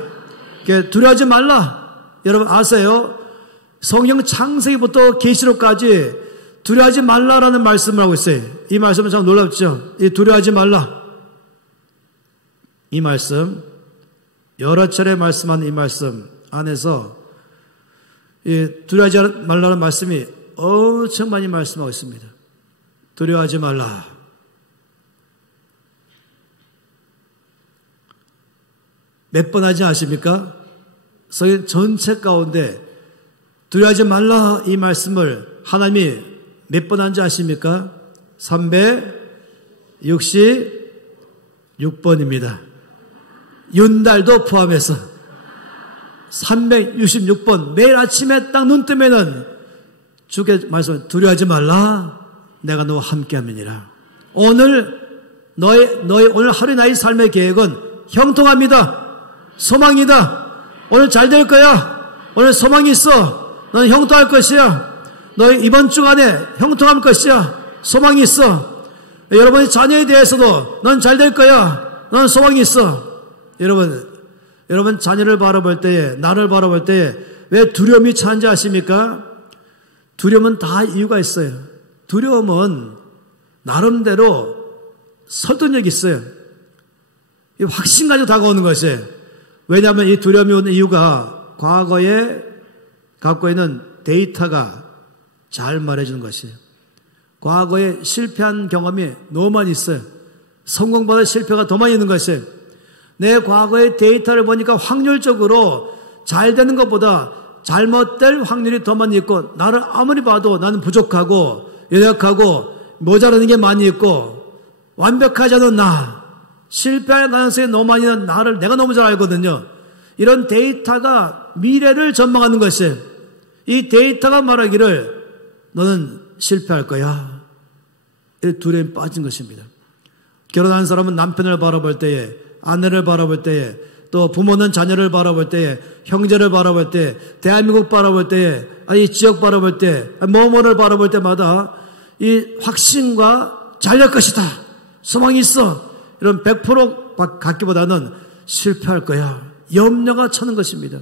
두려워하지 말라. 여러분 아세요? 성경 창세기부터 계시록까지 두려워하지 말라라는 말씀을 하고 있어요. 이 말씀은 참 놀랍죠? 이 두려워하지 말라. 이 말씀, 여러 차례 말씀한 이 말씀 안에서 이 두려워하지 말라는 말씀이 엄청 많이 말씀하고 있습니다. 두려워하지 말라. 몇 번 하지 아십니까? 성경 전체 가운데 두려워하지 말라 이 말씀을 하나님이 몇 번 한지 아십니까? 366번입니다. 윤달도 포함해서 366번 매일 아침에 딱 눈 뜨면은 주께 말씀 두려워하지 말라. 내가 너와 함께함이니라. 오늘 너의 오늘 하루 나의 삶의 계획은 형통합니다. 소망이다. 오늘 잘 될 거야. 오늘 소망이 있어. 너는 형통할 것이야. 너의 이번 주간에 형통할 것이야. 소망이 있어. 여러분의 자녀에 대해서도 넌 잘 될 거야. 너는 소망이 있어. 여러분 자녀를 바라볼 때에, 나를 바라볼 때에 왜 두려움이 차는지 아십니까? 두려움은 다 이유가 있어요. 두려움은 나름대로 설득력이 있어요. 확신 가지고 다가오는 것이에요. 왜냐하면 이 두려움이 오는 이유가 과거에 갖고 있는 데이터가 잘 말해주는 것이에요. 과거에 실패한 경험이 너무 많이 있어요. 성공보다 실패가 더 많이 있는 것이에요. 내 과거의 데이터를 보니까 확률적으로 잘 되는 것보다 잘못될 확률이 더 많이 있고, 나를 아무리 봐도 나는 부족하고 연약하고 모자라는 게 많이 있고, 완벽하지 않은 나, 실패할 가능성이 너무 많이 있는 나를 내가 너무 잘 알거든요. 이런 데이터가 미래를 전망하는 것이에요. 이 데이터가 말하기를 너는 실패할 거야. 이 두려움에 빠진 것입니다. 결혼한 사람은 남편을 바라볼 때에, 아내를 바라볼 때에, 또 부모는 자녀를 바라볼 때에, 형제를 바라볼 때에, 대한민국 바라볼 때에, 이 지역 바라볼 때, 뭐뭐를 바라볼 때마다 이 확신과 잘될 것이다, 소망이 있어, 이런 100% 갖기보다는 실패할 거야, 염려가 차는 것입니다.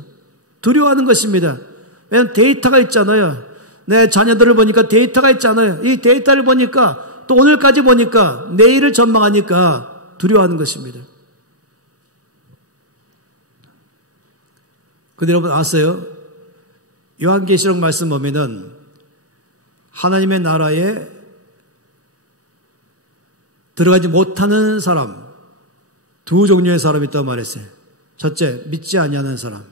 두려워하는 것입니다. 왜냐하면 데이터가 있잖아요. 내 자녀들을 보니까 데이터가 있잖아요. 이 데이터를 보니까, 또 오늘까지 보니까, 내일을 전망하니까 두려워하는 것입니다. 근데 여러분 아세요? 요한계시록 말씀 보면은 하나님의 나라에 들어가지 못하는 사람, 두 종류의 사람이 있다고 말했어요. 첫째, 믿지 아니하는 사람.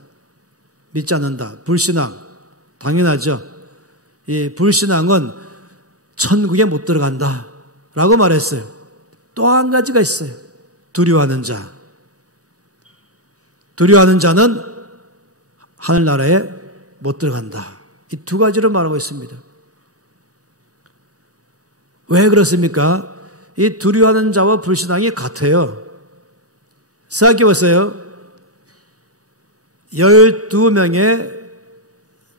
믿지 않는다. 불신앙. 당연하죠. 이 불신앙은 천국에 못 들어간다 라고 말했어요. 또 한 가지가 있어요. 두려워하는 자. 두려워하는 자는 하늘나라에 못 들어간다. 이 두 가지를 말하고 있습니다. 왜 그렇습니까? 이 두려워하는 자와 불신앙이 같아요. 생각해 보세요. 12명의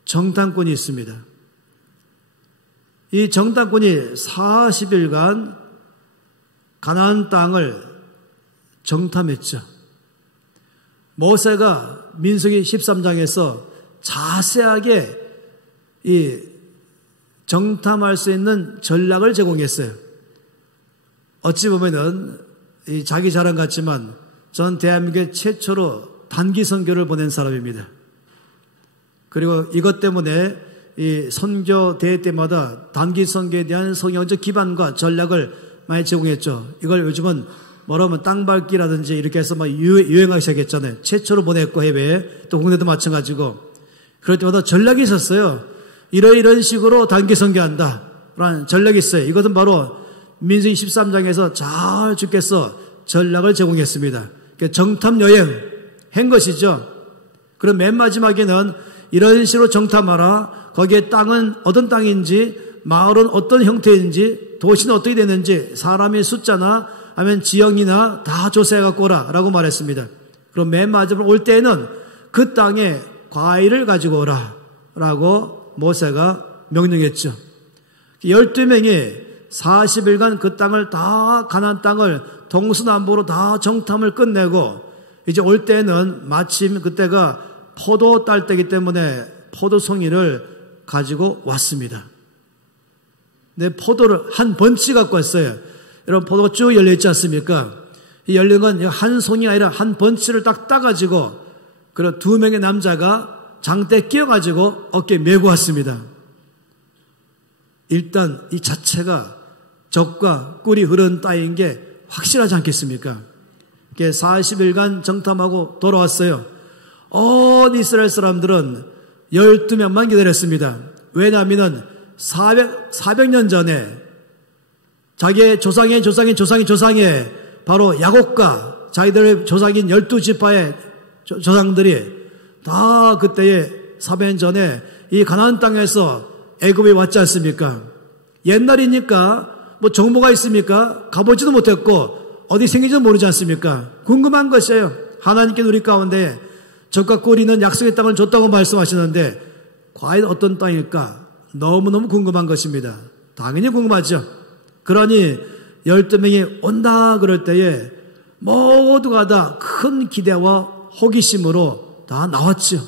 정탐꾼이 있습니다. 이 정탐꾼이 40일간 가나안 땅을 정탐했죠. 모세가 민수기 13장에서 자세하게 이 정탐할 수 있는 전략을 제공했어요. 어찌 보면은 이 자기 자랑 같지만 전 대한민국의 최초로 단기 선교를 보낸 사람입니다. 그리고 이것 때문에 이 선교 대회 때마다 단기 선교에 대한 성경적 기반과 전략을 많이 제공했죠. 이걸 요즘은 뭐라고 하면 땅밟기라든지 이렇게 해서 막 유행하기 시작했잖아요. 최초로 보냈고 해외에, 또 국내도 마찬가지고. 그럴 때마다 전략이 있었어요. 이런 식으로 단기 선교한다 라는 전략이 있어요. 이것은 바로 민수기 13장에서 잘 주께서 전략을 제공했습니다. 정탐 여행 한 것이죠. 그럼 맨 마지막에는 이런 식으로 정탐하라. 거기에 땅은 어떤 땅인지, 마을은 어떤 형태인지, 도시는 어떻게 되는지, 사람의 숫자나 아니면 지형이나 다 조사해 갖고 오라 라고 말했습니다. 그럼 맨 마지막으로 올 때에는 그 땅에 과일을 가지고 오라 라고 모세가 명령했죠. 12명이 40일간 그 땅을 다, 가나안 땅을 동서남북으로 다 정탐을 끝내고 이제 올 때는 마침 그때가 포도 딸 때이기 때문에 포도송이를 가지고 왔습니다. 네, 포도를 한 번치 갖고 왔어요. 여러분 포도가 쭉 열려있지 않습니까? 이 열린 건 한 송이 아니라 한 번치를 딱 따가지고 그리고 2명의 남자가 장대에 끼어가지고 어깨에 메고 왔습니다. 일단 이 자체가 적과 꿀이 흐르는 땅인 게 확실하지 않겠습니까? 40일간 정탐하고 돌아왔어요. 온 이스라엘 사람들은 12명만 기다렸습니다. 왜냐하면 400년 전에 자기의 조상의 바로 야곱과 자기들의 조상인 12지파의 조상들이 다 그때에 400년 전에 이 가나안 땅에서 애굽에 왔지 않습니까? 옛날이니까 뭐 정보가 있습니까? 가보지도 못했고 어디 생긴지도 모르지 않습니까? 궁금한 것이에요. 하나님께는 우리 가운데 적과 꿀이는 약속의 땅을 줬다고 말씀하시는데 과연 어떤 땅일까? 너무너무 궁금한 것입니다. 당연히 궁금하죠. 그러니 12명이 온다 그럴 때에 모두가 다 큰 기대와 호기심으로 다 나왔죠.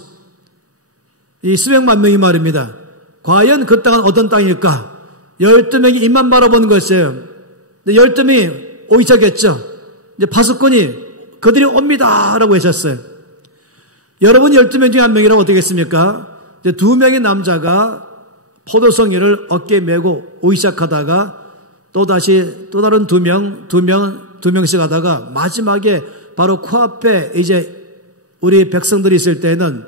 이 수백만 명이 말입니다. 과연 그 땅은 어떤 땅일까? 12명이 입만 바라보는 것이에요. 12명이 오기 시작했죠. 이제 파수꾼이 그들이 옵니다 라고 하셨어요. 여러분 12명 중에 한 명이라고 어떻겠습니까? 이제 2명의 남자가 포도송이를 어깨에 메고 오기 시작하다가 또다시 또 다른 2명씩 하다가 마지막에 바로 코앞에 이제 우리 백성들이 있을 때는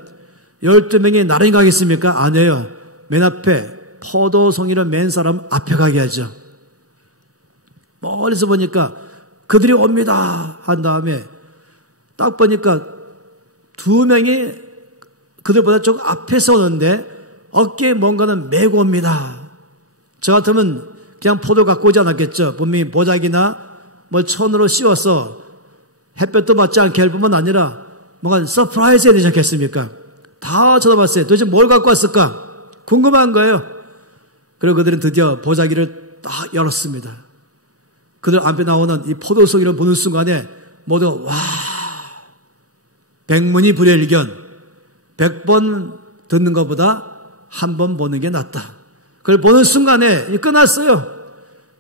12명이 나란히 가겠습니까? 아니에요. 맨 앞에 포도송이를 맨 사람 앞에 가게 하죠. 멀리서 보니까 그들이 옵니다 한 다음에 딱 보니까 2명이 그들보다 조금 앞에서 오는데 어깨에 뭔가는 메고 옵니다. 저 같으면 그냥 포도 갖고 오지 않았겠죠. 분명히 보자기나 뭐 천으로 씌워서 햇볕도 받지 않게 할 뿐만 아니라 뭔가 서프라이즈 해야 되지 않겠습니까? 다 쳐다봤어요. 도대체 뭘 갖고 왔을까? 궁금한 거예요. 그리고 그들은 드디어 보자기를 딱 열었습니다. 그들 앞에 나오는 이 포도송이를 보는 순간에 모두 와, 백문이 불여일견, 100번 듣는 것보다 한 번 보는 게 낫다. 그걸 보는 순간에 끝났어요.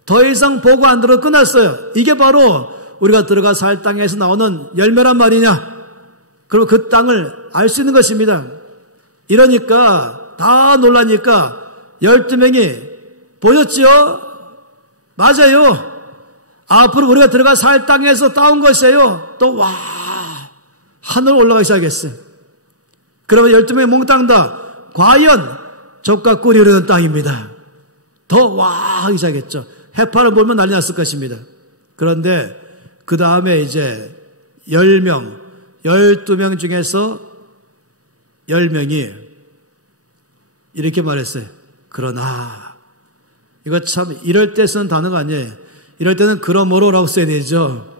더 이상 보고 안 들어 끝났어요. 이게 바로 우리가 들어가 살 땅에서 나오는 열매란 말이냐? 그리고 그 땅을 알 수 있는 것입니다. 이러니까 다 놀라니까 12명이 보셨지요? 맞아요. 앞으로 우리가 들어가 살 땅에서 따온 것이에요. 또 와, 하늘 올라가기 시작했어요. 그러면 12명이 몽땅 다 과연 적과 꿀이 흐르는 땅입니다. 더 와 하기 시작했죠. 해파를 보면 난리 났을 것입니다. 그런데 그 다음에 이제 10명, 12명 중에서 10명이 이렇게 말했어요. 그러나, 이거 참 이럴 때 쓰는 단어가 아니에요. 이럴 때는 그러므로라고 써야 되죠.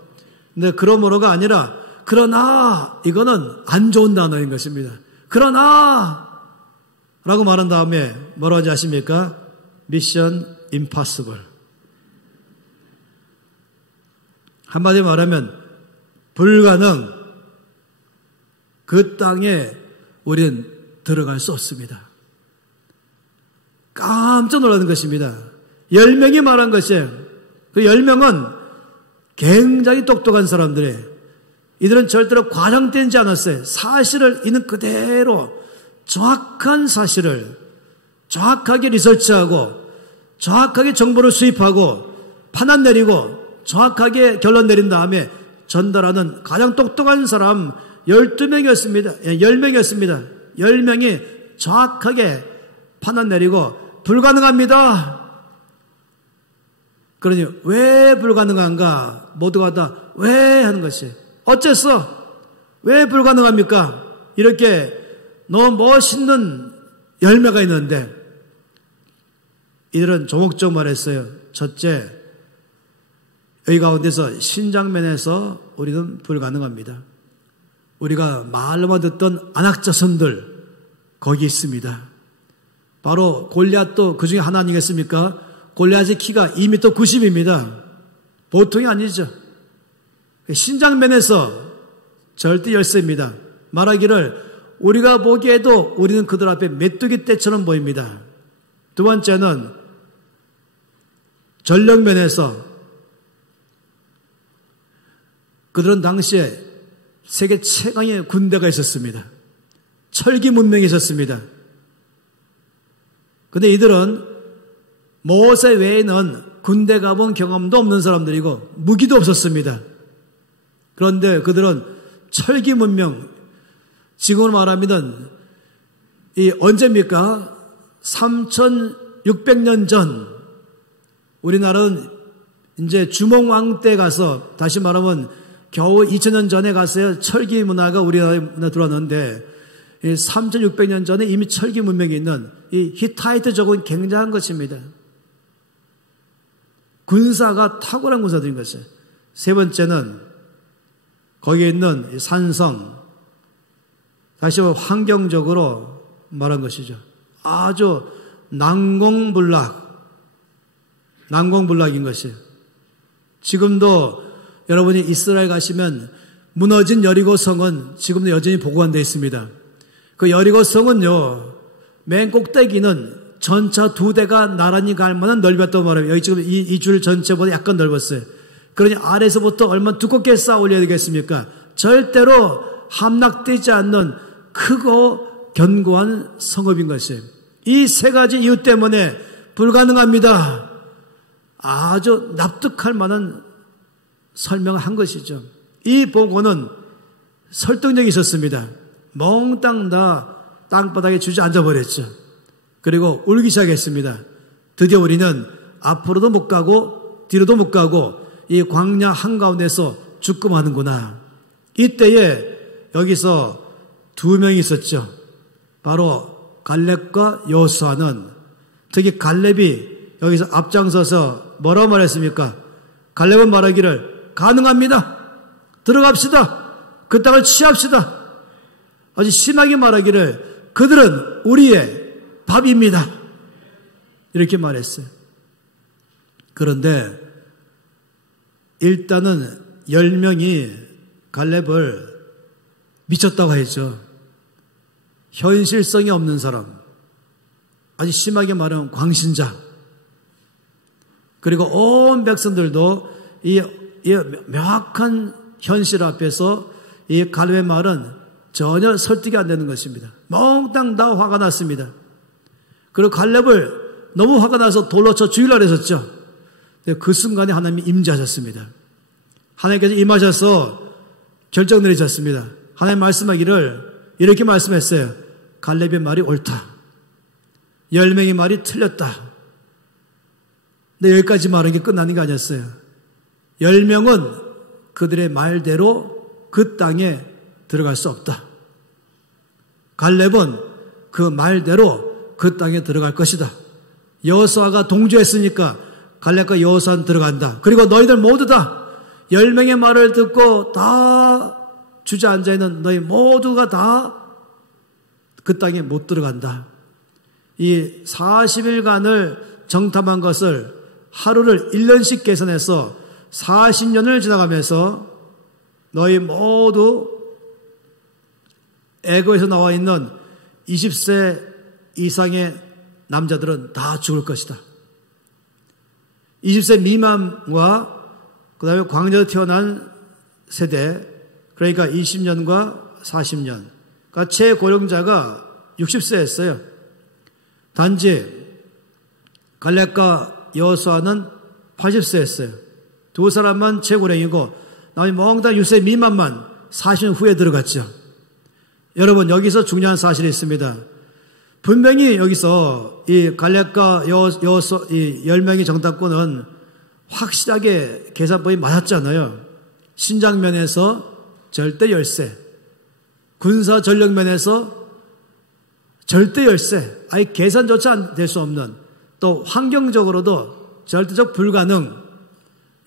근데 그러므로가 아니라 그러나, 이거는 안 좋은 단어인 것입니다. 그러나 라고 말한 다음에 뭐라고 하지 아십니까? 미션 임파서블. 한마디로 말하면 불가능. 그 땅에 우리는 들어갈 수 없습니다. 깜짝 놀라는 것입니다. 10명이 말한 것이에요. 그 10명은 굉장히 똑똑한 사람들이에요. 이들은 절대로 과장되지 않았어요. 사실을 있는 그대로 정확한 사실을 정확하게 리서치하고 정확하게 정보를 수입하고 판단 내리고 정확하게 결론 내린 다음에 전달하는 가장 똑똑한 사람 12명이었습니다. 10명이었습니다. 10명이 정확하게 판단 내리고 불가능합니다. 그러니 왜 불가능한가? 모두가 다 왜 하는 것이 어째서 왜 불가능합니까? 이렇게 너무 멋있는 열매가 있는데 이들은 조목조목 말했어요. 첫째, 여기 가운데서 신장면에서 우리는 불가능합니다. 우리가 말로만 듣던 안악자손들 거기 있습니다. 바로 골리앗도 그 중에 하나 아니겠습니까? 골리앗의 키가 2m 90입니다. 보통이 아니죠. 신장면에서 절대 열세입니다. 말하기를 우리가 보기에도 우리는 그들 앞에 메뚜기 떼처럼 보입니다. 두 번째는 전력면에서 그들은 당시에 세계 최강의 군대가 있었습니다. 철기 문명이 있었습니다. 그런데 이들은 모세 외에는 군대 가본 경험도 없는 사람들이고 무기도 없었습니다. 그런데 그들은 철기 문명, 지금으로 말하면 이 언제입니까? 3600년 전 우리나라는 이제 주몽왕 때 가서 다시 말하면 겨우 2000년 전에 가서야 철기 문화가 우리나라에 들어왔는데 3600년 전에 이미 철기 문명이 있는 이 히타이트족은 굉장한 것입니다. 군사가 탁월한 군사들인 것이에요. 세 번째는 거기에 있는 산성, 다시 한번 환경적으로 말한 것이죠. 아주 난공불락인 것이에요. 지금도 여러분이 이스라엘 가시면 무너진 여리고 성은 지금도 여전히 보관되어 있습니다. 그 여리고 성은요, 맨 꼭대기는 전차 2대가 나란히 갈 만한 넓이었다고 말해요. 여기 지금 이 줄 전체보다 약간 넓었어요. 그러니 아래에서부터 얼마나 두껍게 쌓아 올려야 되겠습니까? 절대로 함락되지 않는 크고 견고한 성읍인 것이에요. 이 세 가지 이유 때문에 불가능합니다. 아주 납득할 만한 설명을 한 것이죠. 이 보고는 설득력이 있었습니다. 몽땅 다 땅바닥에 주저앉아 버렸죠. 그리고 울기 시작했습니다. 드디어 우리는 앞으로도 못 가고 뒤로도 못 가고 이 광야 한가운데서 죽고 마는구나. 이때에 여기서 2명이 있었죠. 바로 갈렙과 여호수아는, 특히 갈렙이 여기서 앞장서서 뭐라고 말했습니까? 갈렙은 말하기를 가능합니다. 들어갑시다. 그 땅을 취합시다. 아주 심하게 말하기를 그들은 우리의 밥입니다. 이렇게 말했어요. 그런데 일단은 10명이 갈렙을 미쳤다고 했죠. 현실성이 없는 사람, 아주 심하게 말하면 광신자. 그리고 온 백성들도 이 명확한 현실 앞에서 이 갈렙의 말은 전혀 설득이 안 되는 것입니다. 몽땅 다 화가 났습니다. 그리고 갈렙을 너무 화가 나서 돌로 쳐 죽이려고 했었죠. 그 순간에 하나님이 임재하셨습니다. 하나님께서 임하셔서 결정 내리셨습니다. 하나님 말씀하기를 이렇게 말씀했어요. 갈렙의 말이 옳다. 10명의 말이 틀렸다. 근데 여기까지 말한 게 끝나는 게 아니었어요. 10명은 그들의 말대로 그 땅에 들어갈 수 없다. 갈렙은 그 말대로 그 땅에 들어갈 것이다. 여호수아가 동조했으니까 갈렙과 여호수아는 들어간다. 그리고 너희들 모두 다 10명의 말을 듣고 다 주저앉아 있는 너희 모두가 다 그 땅에 못 들어간다. 이 40일간을 정탐한 것을 하루를 1년씩 계산해서 40년을 지나가면서 너희 모두 애고에서 나와 있는 20세 이상의 남자들은 다 죽을 것이다. 20세 미만과 그 다음에 광야에서 태어난 세대, 그러니까 20년과 40년, 그러니까 최고령자가 60세였어요. 단지 갈렙과 여호수아는 80세였어요. 두 사람만 최고령이고 나머지 몽땅 6세 미만만 40년 후에 들어갔죠. 여러분, 여기서 중요한 사실이 있습니다. 분명히 여기서 이 갈렙과 여호수아 이 10명의 정탐꾼은 확실하게 계산법이 맞았잖아요. 신장면에서 절대 열세, 군사 전력면에서 절대 열세, 아예 계산조차 될 수 없는, 또 환경적으로도 절대적 불가능.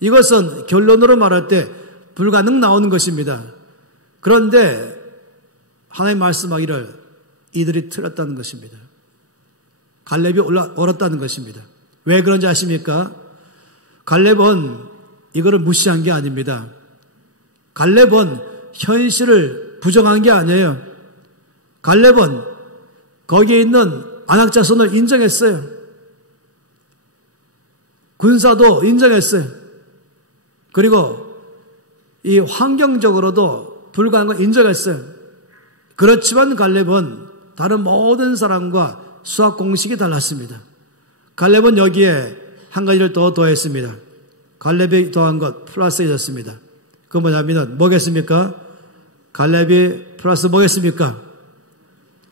이것은 결론으로 말할 때 불가능 나오는 것입니다. 그런데 하나님 말씀하기를 이들이 틀렸다는 것입니다. 갈렙이 옳았다는 것입니다. 왜 그런지 아십니까? 갈렙은 이거를 무시한 게 아닙니다. 갈렙은 현실을 부정한 게 아니에요. 갈렙은 거기에 있는 안악자손을 인정했어요. 군사도 인정했어요. 그리고 이 환경적으로도 불가한 걸 인정했어요. 그렇지만 갈렙은 다른 모든 사람과 수학 공식이 달랐습니다. 갈렙은 여기에 한 가지를 더 더했습니다. 갈렙이 더한 것 플러스해졌습니다. 그건 뭐냐면 뭐겠습니까? 갈렙이 플러스 뭐겠습니까?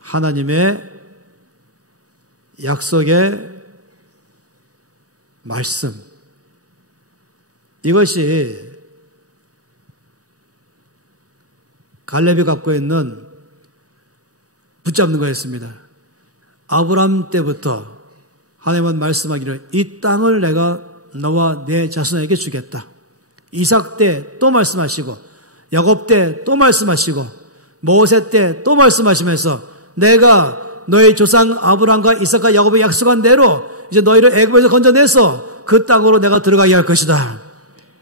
하나님의 약속의 말씀. 이것이 갈렙이 갖고 있는 붙잡는 거였습니다. 아브라함 때부터 하나님은 말씀하기를 이 땅을 내가 너와 내 자손에게 주겠다. 이삭 때 또 말씀하시고 야곱 때 또 말씀하시고 모세 때 또 말씀하시면서 내가 너의 조상 아브라함과 이삭과 야곱의 약속한 대로 이제 너희를 애굽에서 건져내서 그 땅으로 내가 들어가게 할 것이다.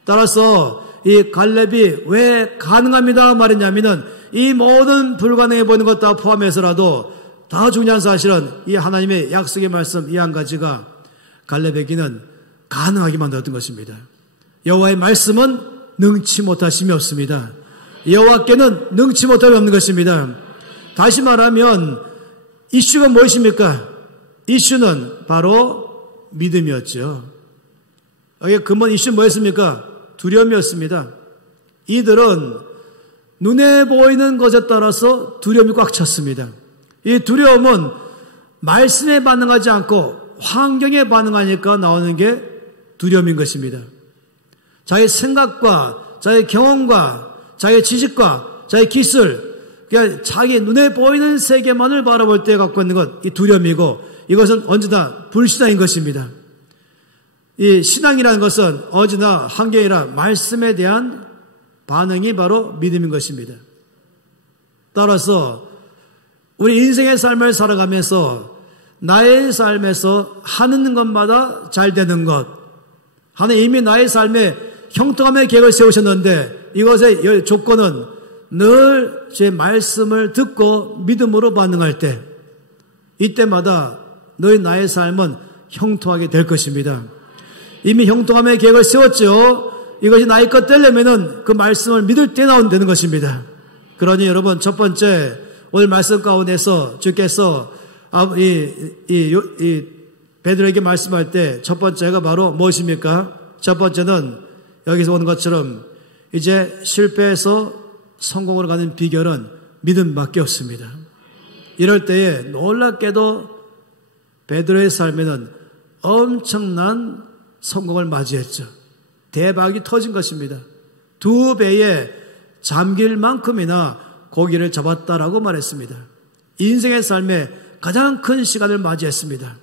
따라서 이 갈렙이 왜 가능합니다 말했냐면은 이 모든 불가능해 보이는 것 다 포함해서라도 다 중요한 사실은 이 하나님의 약속의 말씀 이 한 가지가 갈렙에게는 가능하게 만들었던 것입니다. 여호와의 말씀은 능치 못하심이 없습니다. 여호와께는 능치 못함이 없는 것입니다. 다시 말하면 이슈가 무엇입니까? 이슈는 바로 믿음이었죠. 여기 근본 이슈는 뭐였습니까? 두려움이었습니다. 이들은 눈에 보이는 것에 따라서 두려움이 꽉 찼습니다. 이 두려움은 말씀에 반응하지 않고 환경에 반응하니까 나오는 게 두려움인 것입니다. 자기 생각과 자기 경험과 자기 지식과 자기 기술, 그러니까 자기 눈에 보이는 세계만을 바라볼 때 갖고 있는 것, 이 두려움이고 이것은 언제나 불신앙인 것입니다. 이 신앙이라는 것은 언제나 한계이라 말씀에 대한 반응이 바로 믿음인 것입니다. 따라서 우리 인생의 삶을 살아가면서 나의 삶에서 하는 것마다 잘 되는 것, 하나님 이미 나의 삶에 형통함의 계획을 세우셨는데 이것의 조건은 늘 제 말씀을 듣고 믿음으로 반응할 때 이때마다 너희 나의 삶은 형통하게 될 것입니다. 이미 형통함의 계획을 세웠죠. 이것이 나의 것 되려면은 그 말씀을 믿을 때 되는 것입니다. 그러니 여러분 첫 번째 오늘 말씀 가운데서 주께서 베드로에게 말씀할 때 첫 번째가 바로 무엇입니까? 첫 번째는 여기서 오는 것처럼 이제 실패해서 성공으로 가는 비결은 믿음밖에 없습니다. 이럴 때에 놀랍게도 베드로의 삶에는 엄청난 성공을 맞이했죠. 대박이 터진 것입니다. 2배의 잠길 만큼이나 고기를 잡았다라고 말했습니다. 인생의 삶에 가장 큰 시간을 맞이했습니다.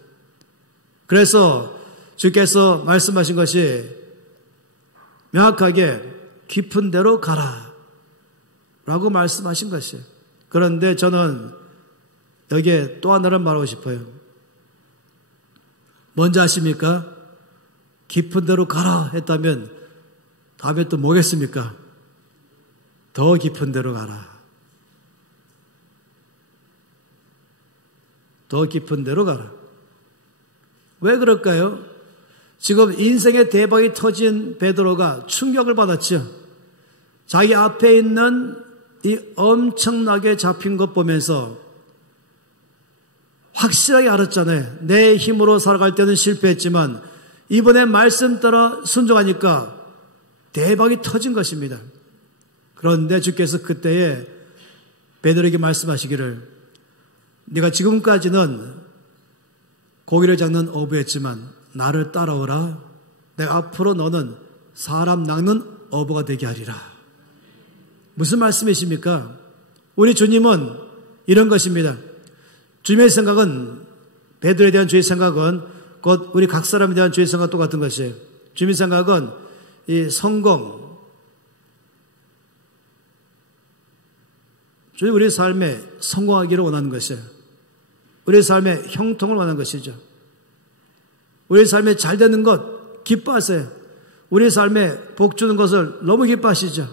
그래서 주께서 말씀하신 것이 명확하게 깊은 데로 가라 라고 말씀하신 것이에요. 그런데 저는 여기에 또 하나를 말하고 싶어요. 뭔지 아십니까? 깊은 데로 가라 했다면 다음에 또 뭐겠습니까? 더 깊은 데로 가라. 더 깊은 데로 가라. 왜 그럴까요? 지금 인생의 대박이 터진 베드로가 충격을 받았죠. 자기 앞에 있는 이 엄청나게 잡힌 것 보면서 확실하게 알았잖아요. 내 힘으로 살아갈 때는 실패했지만 이번에 말씀 따라 순종하니까 대박이 터진 것입니다. 그런데 주께서 그때에 베드로에게 말씀하시기를 네가 지금까지는 고기를 잡는 어부였지만 나를 따라오라. 내가 앞으로 너는 사람 낚는 어부가 되게 하리라. 무슨 말씀이십니까? 우리 주님은 이런 것입니다. 주님의 생각은 베드로에 대한 주의 생각은 곧 우리 각 사람에 대한 주의 생각과 똑같은 것이에요. 주님의 생각은 이 성공, 주님 우리 삶에 성공하기를 원하는 것이에요. 우리 삶에 형통을 원하는 것이죠. 우리 삶에 잘 되는 것 기뻐하세요. 우리 삶에 복 주는 것을 너무 기뻐하시죠.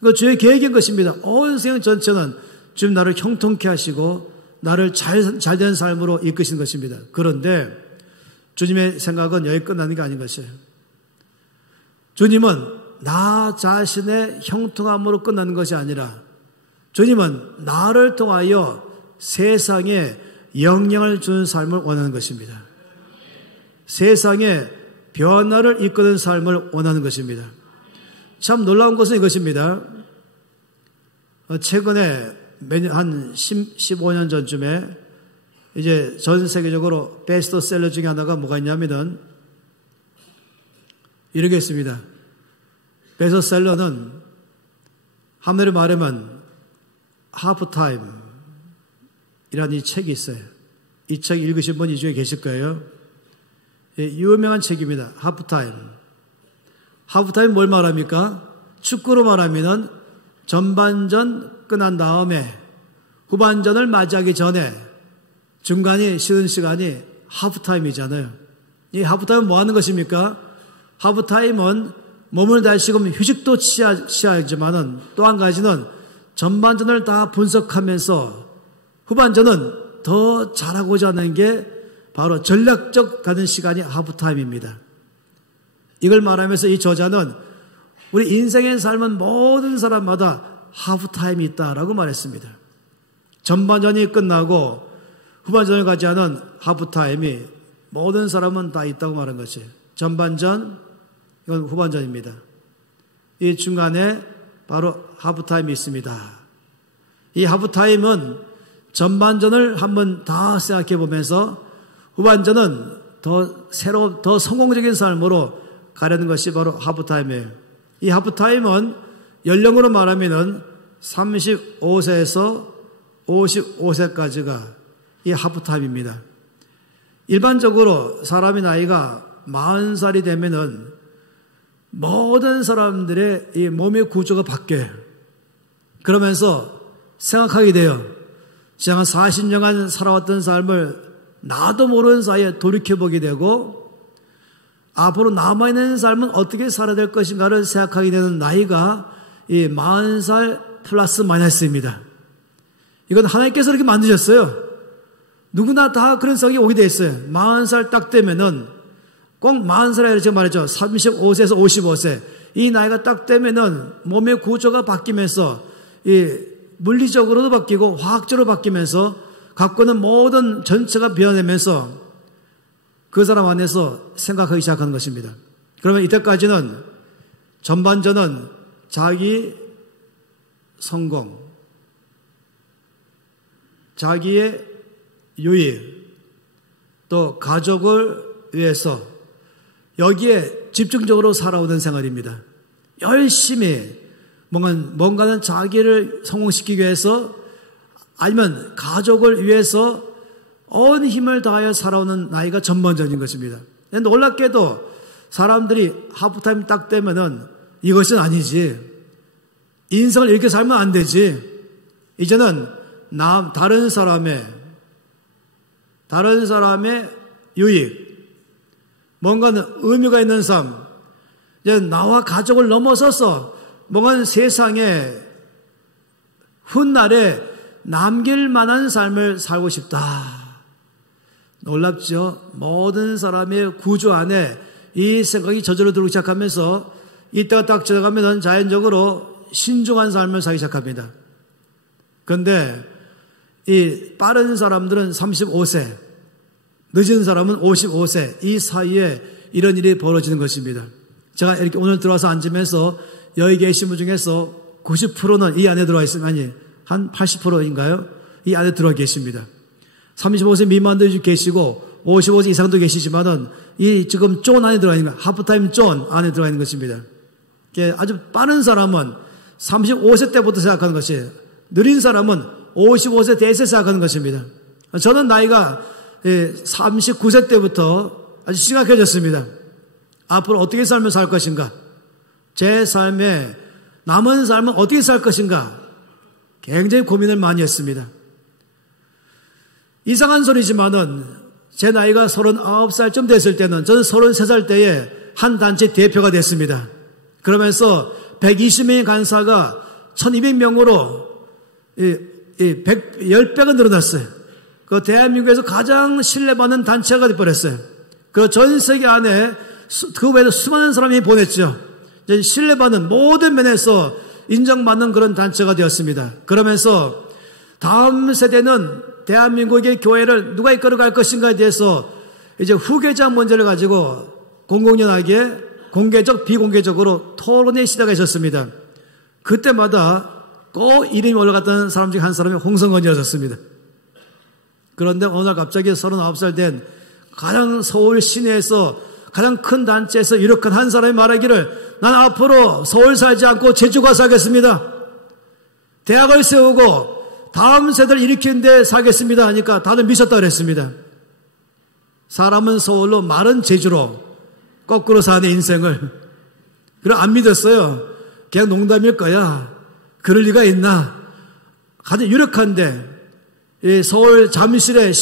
이거 주의 계획인 것입니다. 온 생명 전체는 주님 나를 형통케 하시고 나를 잘된 삶으로 이끄신 것입니다. 그런데 주님의 생각은 여기 끝나는 게 아닌 것이에요. 주님은 나 자신의 형통함으로 끝나는 것이 아니라 주님은 나를 통하여 세상에 영향을 주는 삶을 원하는 것입니다. 세상에 변화를 이끄는 삶을 원하는 것입니다. 참 놀라운 것은 이것입니다. 최근에 한 15년 전쯤에 이제 전 세계적으로 베스트셀러 중에 하나가 뭐가 있냐면은 이러겠습니다. 베스트셀러는 한마디로 말하면 하프타임이라는 이 책이 있어요. 이 책 읽으신 분 이 중에 계실 거예요. 유명한 책입니다. 하프타임. 하프타임 뭘 말합니까? 축구로 말하면은 전반전 끝난 다음에 후반전을 맞이하기 전에 중간에 쉬는 시간이 하프타임이잖아요. 이 하프타임은 뭐 하는 것입니까? 하프타임은 몸을 다시금 휴식도 취하지만은 또 한 가지는 전반전을 다 분석하면서 후반전은 더 잘하고자 하는 게 바로 전략적 가는 시간이 하프타임입니다. 이걸 말하면서 이 저자는 우리 인생의 삶은 모든 사람마다 하프타임이 있다라고 말했습니다. 전반전이 끝나고 후반전을 가지하는 하프타임이 모든 사람은 다 있다고 말한 것이에요. 전반전, 이건 후반전입니다. 이 중간에 바로 하프타임이 있습니다. 이 하프타임은 전반전을 한번 다 생각해 보면서 후반전은 더 성공적인 삶으로 가려는 것이 바로 하프타임이에요. 이 하프타임은 연령으로 말하면은 35세에서 55세까지가 이 하프타임입니다. 일반적으로 사람의 나이가 40살이 되면은 모든 사람들의 이 몸의 구조가 바뀌어요. 그러면서 생각하게 돼요. 지난 40년간 살아왔던 삶을 나도 모르는 사이에 돌이켜보게 되고 앞으로 남아있는 삶은 어떻게 살아야 될 것인가를 생각하게 되는 나이가 이 40살 플러스 마이너스입니다. 이건 하나님께서 이렇게 만드셨어요. 누구나 다 그런 생각이 오게 돼 있어요. 40살 딱 되면은 꼭 40살이라고 제가 말했죠. 35세에서 55세. 이 나이가 딱 되면은 몸의 구조가 바뀌면서 이 물리적으로도 바뀌고 화학적으로 바뀌면서 갖고 있는 모든 전체가 변해면서 그 사람 안에서 생각하기 시작하는 것입니다. 그러면 이때까지는 전반전은 자기 성공, 자기의 유익, 또 가족을 위해서 여기에 집중적으로 살아오는 생활입니다. 열심히 뭔가는 자기를 성공시키기 위해서 아니면 가족을 위해서 온 힘을 다하여 살아오는 나이가 전반전인 것입니다. 놀랍게도 사람들이 하프타임 딱 되면은 이것은 아니지. 인생을 이렇게 살면 안 되지. 이제는 다른 사람의 유익, 뭔가는 의미가 있는 삶, 이제 나와 가족을 넘어서서 뭔가 세상에 훗날에 남길 만한 삶을 살고 싶다. 놀랍죠? 모든 사람의 구조 안에 이 생각이 저절로 들기 시작하면서 이때가 딱 지나가면 자연적으로 신중한 삶을 살기 시작합니다. 그런데 이 빠른 사람들은 35세, 늦은 사람은 55세, 이 사이에 이런 일이 벌어지는 것입니다. 제가 이렇게 오늘 들어와서 앉으면서 여기 계신 분 중에서 90%는 이 안에 들어와 있으면, 아니, 한 80%인가요? 이 안에 들어와 계십니다. 35세 미만도 계시고 55세 이상도 계시지만은 이 지금 존 안에 들어가 있는 거예요. 하프타임 존 안에 들어가 있는 것입니다. 아주 빠른 사람은 35세 때부터 생각하는 것이에요. 느린 사람은 55세 돼서 생각하는 것입니다. 저는 나이가 39세 때부터 아주 심각해졌습니다. 앞으로 어떻게 살면 살 것인가? 제 삶에 남은 삶은 어떻게 살 것인가? 굉장히 고민을 많이 했습니다. 이상한 소리지만은 제 나이가 39살쯤 됐을 때는 저는 33살 때에 한 단체 대표가 됐습니다. 그러면서 120명의 간사가 1200명으로 10배가 늘어났어요. 그 대한민국에서 가장 신뢰받는 단체가 되어버렸어요. 그 전 세계 안에 그 외에도 수많은 사람이 보냈죠. 신뢰받는 모든 면에서 인정받는 그런 단체가 되었습니다. 그러면서 다음 세대는 대한민국의 교회를 누가 이끌어갈 것인가에 대해서 이제 후계자 문제를 가지고 공공연하게 공개적 비공개적으로 토론의 시대가 있었습니다. 그때마다 꼭 이름이 올라갔던 사람 중에 한 사람이 홍성건이었습니다. 그런데 어느 날 갑자기 39살 된 가장 서울 시내에서 가장 큰 단체에서 이렇게 한 사람이 말하기를, 난 앞으로 서울 살지 않고 제주 가서 살겠습니다. 대학을 세우고 다음 세대를 일으키는 데 살겠습니다 하니까 다들 미쳤다 그랬습니다. 사람은 서울로, 말은 제주로 거꾸로 사는 인생을. 그럼 안 믿었어요. 그냥 농담일 거야. 그럴 리가 있나. 가장 유력한데 이 서울 잠실에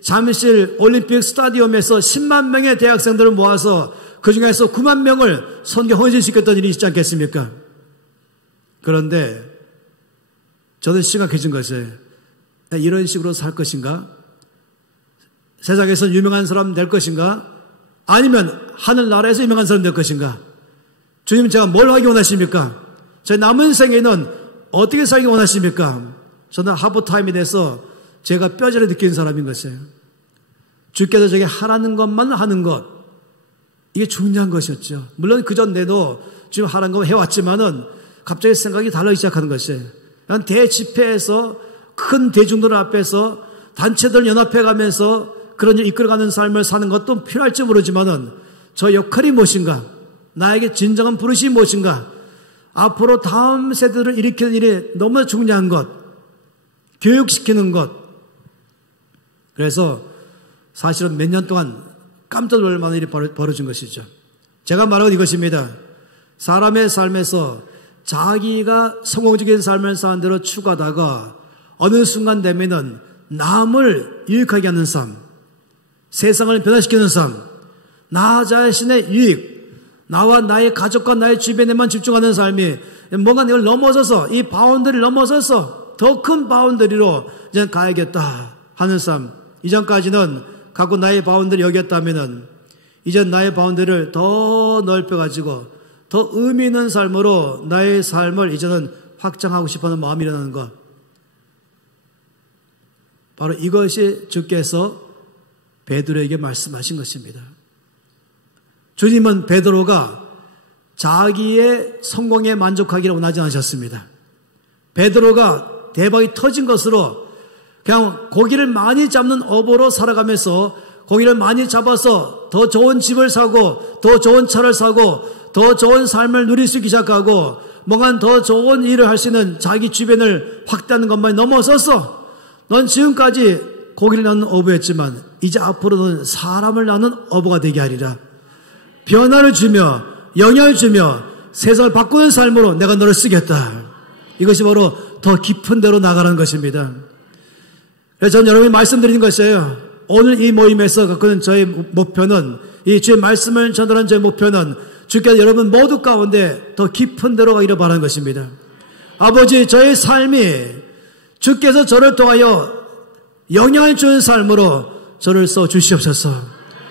잠실 올림픽 스타디움에서 10만 명의 대학생들을 모아서 그 중에서 9만 명을 선교 헌신시켰던 일이 있지 않겠습니까? 그런데 저는 심각해진 것이에요. 이런 식으로 살 것인가? 세상에서 유명한 사람 될 것인가? 아니면 하늘나라에서 유명한 사람 될 것인가? 주님, 제가 뭘 하기 원하십니까? 제 남은 생에는 어떻게 살기 원하십니까? 저는 하버타임에 대해서 제가 뼈저리 느끼는 사람인 것이에요. 주께서 제게 하라는 것만 하는 것, 이게 중요한 것이었죠. 물론 그전 내도 지금 하라는 거 해왔지만은 갑자기 생각이 달라지기 시작하는 것이에요. 대집회에서 큰 대중들 앞에서 단체들 연합해가면서 그런 일 이끌어가는 삶을 사는 것도 필요할지 모르지만은 저 역할이 무엇인가? 나에게 진정한 부르심이 무엇인가? 앞으로 다음 세대를 일으키는 일이 너무나 중요한 것, 교육시키는 것. 그래서 사실은 몇 년 동안 깜짝 놀랄 만한 일이 벌어진 것이죠. 제가 말하는 이것입니다. 사람의 삶에서 자기가 성공적인 삶을 사는 대로 추구하다가 어느 순간 되면은 남을 유익하게 하는 삶, 세상을 변화시키는 삶, 나 자신의 유익, 나와 나의 가족과 나의 주변에만 집중하는 삶이 뭔가 이걸 넘어서서 이 바운더리를 넘어서서 더 큰 바운더리로 이제 가야겠다 하는 삶. 이전까지는 갖고 나의 바운더리 여겼다면은 이제 나의 바운더리를 더 넓혀가지고 더 의미 있는 삶으로 나의 삶을 이제는 확장하고 싶어하는 마음이 일어나는 것. 바로 이것이 주께서 베드로에게 말씀하신 것입니다. 주님은 베드로가 자기의 성공에 만족하기를 원하지 않으셨습니다. 베드로가 대박이 터진 것으로 그냥 고기를 많이 잡는 어부로 살아가면서 고기를 많이 잡아서 더 좋은 집을 사고 더 좋은 차를 사고 더 좋은 삶을 누릴 수 있기 시작하고 뭔가 더 좋은 일을 할 수 있는 자기 주변을 확대하는 것만 넘어서서 넌 지금까지 고기를 낳는 어부였지만 이제 앞으로는 사람을 낳는 어부가 되게 하리라. 변화를 주며 영향을 주며 세상을 바꾸는 삶으로 내가 너를 쓰겠다. 이것이 바로 더 깊은 데로 나가라는 것입니다. 그래서 저는 여러분이 말씀드리는 것이에요. 오늘 이 모임에서 갖고 있는 저의 목표는, 이 주의 말씀을 전달하는 저의 목표는 주께서 여러분 모두 가운데 더 깊은 데로 가기를 바라는 것입니다. 아버지, 저의 삶이 주께서 저를 통하여 영향을 주는 삶으로 저를 써 주시옵소서.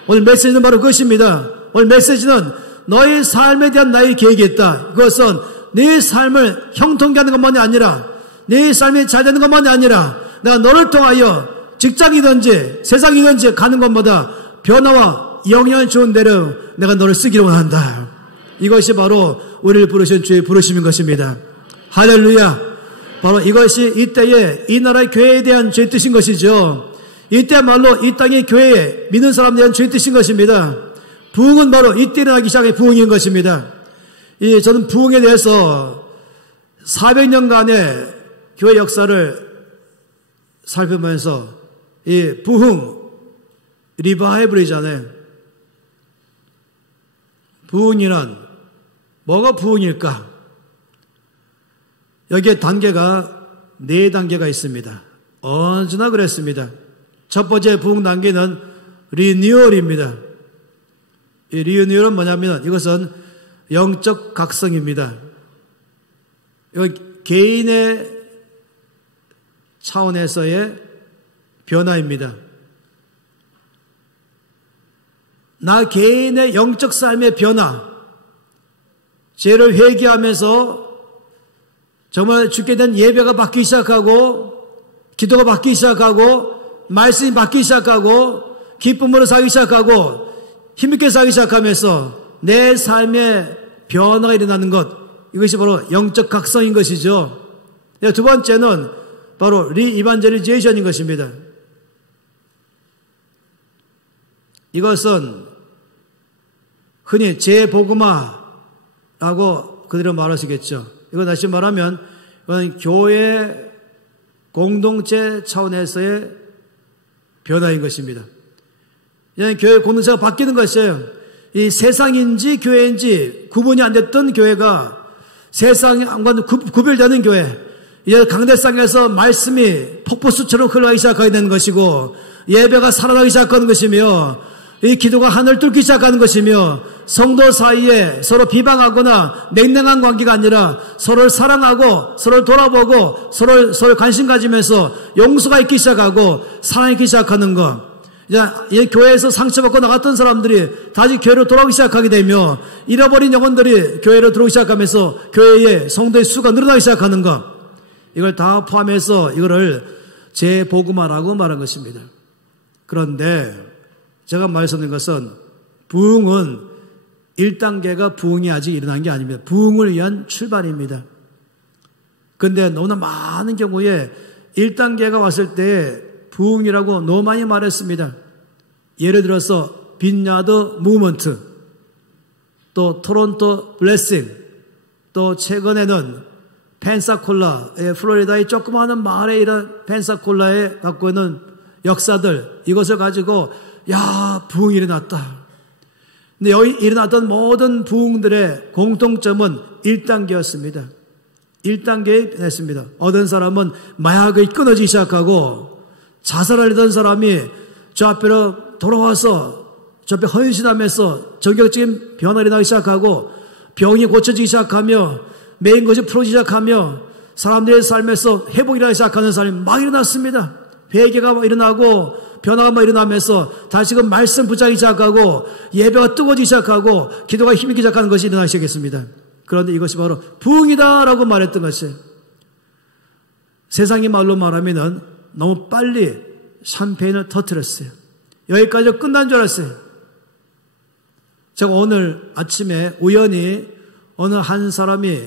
오늘 메시지는 바로 그것입니다. 오늘 메시지는 너의 삶에 대한 나의 계획이 있다. 그것은 네 삶을 형통케 하는 것만이 아니라 네 삶이 잘 되는 것만이 아니라 내가 너를 통하여 직장이든지 세상이든지 가는 것마다 변화와 영향을 주는 대로 내가 너를 쓰기를 원한다. 이것이 바로 우리를 부르신 주의 부르심인 것입니다. 할렐루야. 바로 이것이 이때의 이 나라의 교회에 대한 주의 뜻인 것이죠. 이때야말로 이 땅의 교회에 믿는 사람에 대한 주의 뜻인 것입니다. 부흥은 바로 이때 일어나기 시작의 부흥인 것입니다. 저는 부흥에 대해서 400년간의 교회 역사를 살펴보면서 이 부흥, 리바이벌이잖아요. 부흥이란 뭐가 부흥일까? 여기에 단계가 4단계가 있습니다. 언제나 그랬습니다. 첫 번째 부흥 단계는 리뉴얼입니다. 이 리뉴얼은 뭐냐면 이것은 영적 각성입니다. 이건 개인의 차원에서의 변화입니다. 나 개인의 영적 삶의 변화, 죄를 회개하면서 정말 주께 대한 예배가 바뀌기 시작하고 기도가 바뀌기 시작하고 말씀이 바뀌기 시작하고 기쁨으로 살기 시작하고 힘있게 살기 시작하면서 내 삶의 변화가 일어나는 것, 이것이 바로 영적 각성인 것이죠. 두 번째는 바로 리이반젤리제이션인 것입니다. 이것은 흔히 재복음화라고 그대로 말하시겠죠. 이건 다시 말하면 이건 교회 공동체 차원에서의 변화인 것입니다. 교회 공동체가 바뀌는 것이에요. 이 세상인지 교회인지 구분이 안 됐던 교회가 세상과는 구별되는 교회, 이제 강대상에서 말씀이 폭포수처럼 흘러가기 시작하게 되는 것이고, 예배가 살아나기 시작하는 것이며, 이 기도가 하늘을 뚫기 시작하는 것이며, 성도 사이에 서로 비방하거나 냉랭한 관계가 아니라 서로를 사랑하고 서로를 돌아보고 서로 관심 가지면서 용서가 있기 시작하고 사랑이 있기 시작하는 것. 이제 교회에서 상처받고 나갔던 사람들이 다시 교회로 돌아오기 시작하게 되며, 잃어버린 영혼들이 교회로 들어오기 시작하면서 교회의 성도의 수가 늘어나기 시작하는 것. 이걸 다 포함해서 이거를 재복음화라고 말한 것입니다. 그런데 제가 말씀드린 것은 부흥은 1단계가 부흥이 아직 일어난 게 아닙니다. 부흥을 위한 출발입니다. 그런데 너무나 많은 경우에 1단계가 왔을 때 부흥이라고 너무 많이 말했습니다. 예를 들어서 빈야드 무브먼트, 또 토론토 블레싱, 또 최근에는 펜사콜라의 플로리다의 조그마한 마을에 이런 펜사콜라에 갖고 있는 역사들, 이것을 가지고 부흥이 일어났다. 근데 여기 일어났던 모든 부흥들의 공통점은 1단계였습니다. 1단계에 했습니다. 어떤 사람은 마약이 끊어지기 시작하고, 자살하려던 사람이 저 앞으로 돌아와서 저 앞에 헌신하면서 전격적인 변화가 일어나기 시작하고, 병이 고쳐지기 시작하며 매인 것이 풀어지기 시작하며 사람들의 삶에서 회복이 일어나기 시작하는 사람이 막 일어났습니다. 회개가 일어나고 변화가 일어나면서 다시금 말씀 붙잡기 시작하고 예배가 뜨거워지기 시작하고 기도가 힘있기 시작하는 것이 일어나기 시작했습니다. 그런데 이것이 바로 부흥이다라고 말했던 것이에요. 세상의 말로 말하면은 너무 빨리 샴페인을 터뜨렸어요. 여기까지 끝난 줄 알았어요. 제가 오늘 아침에 우연히 어느 한 사람이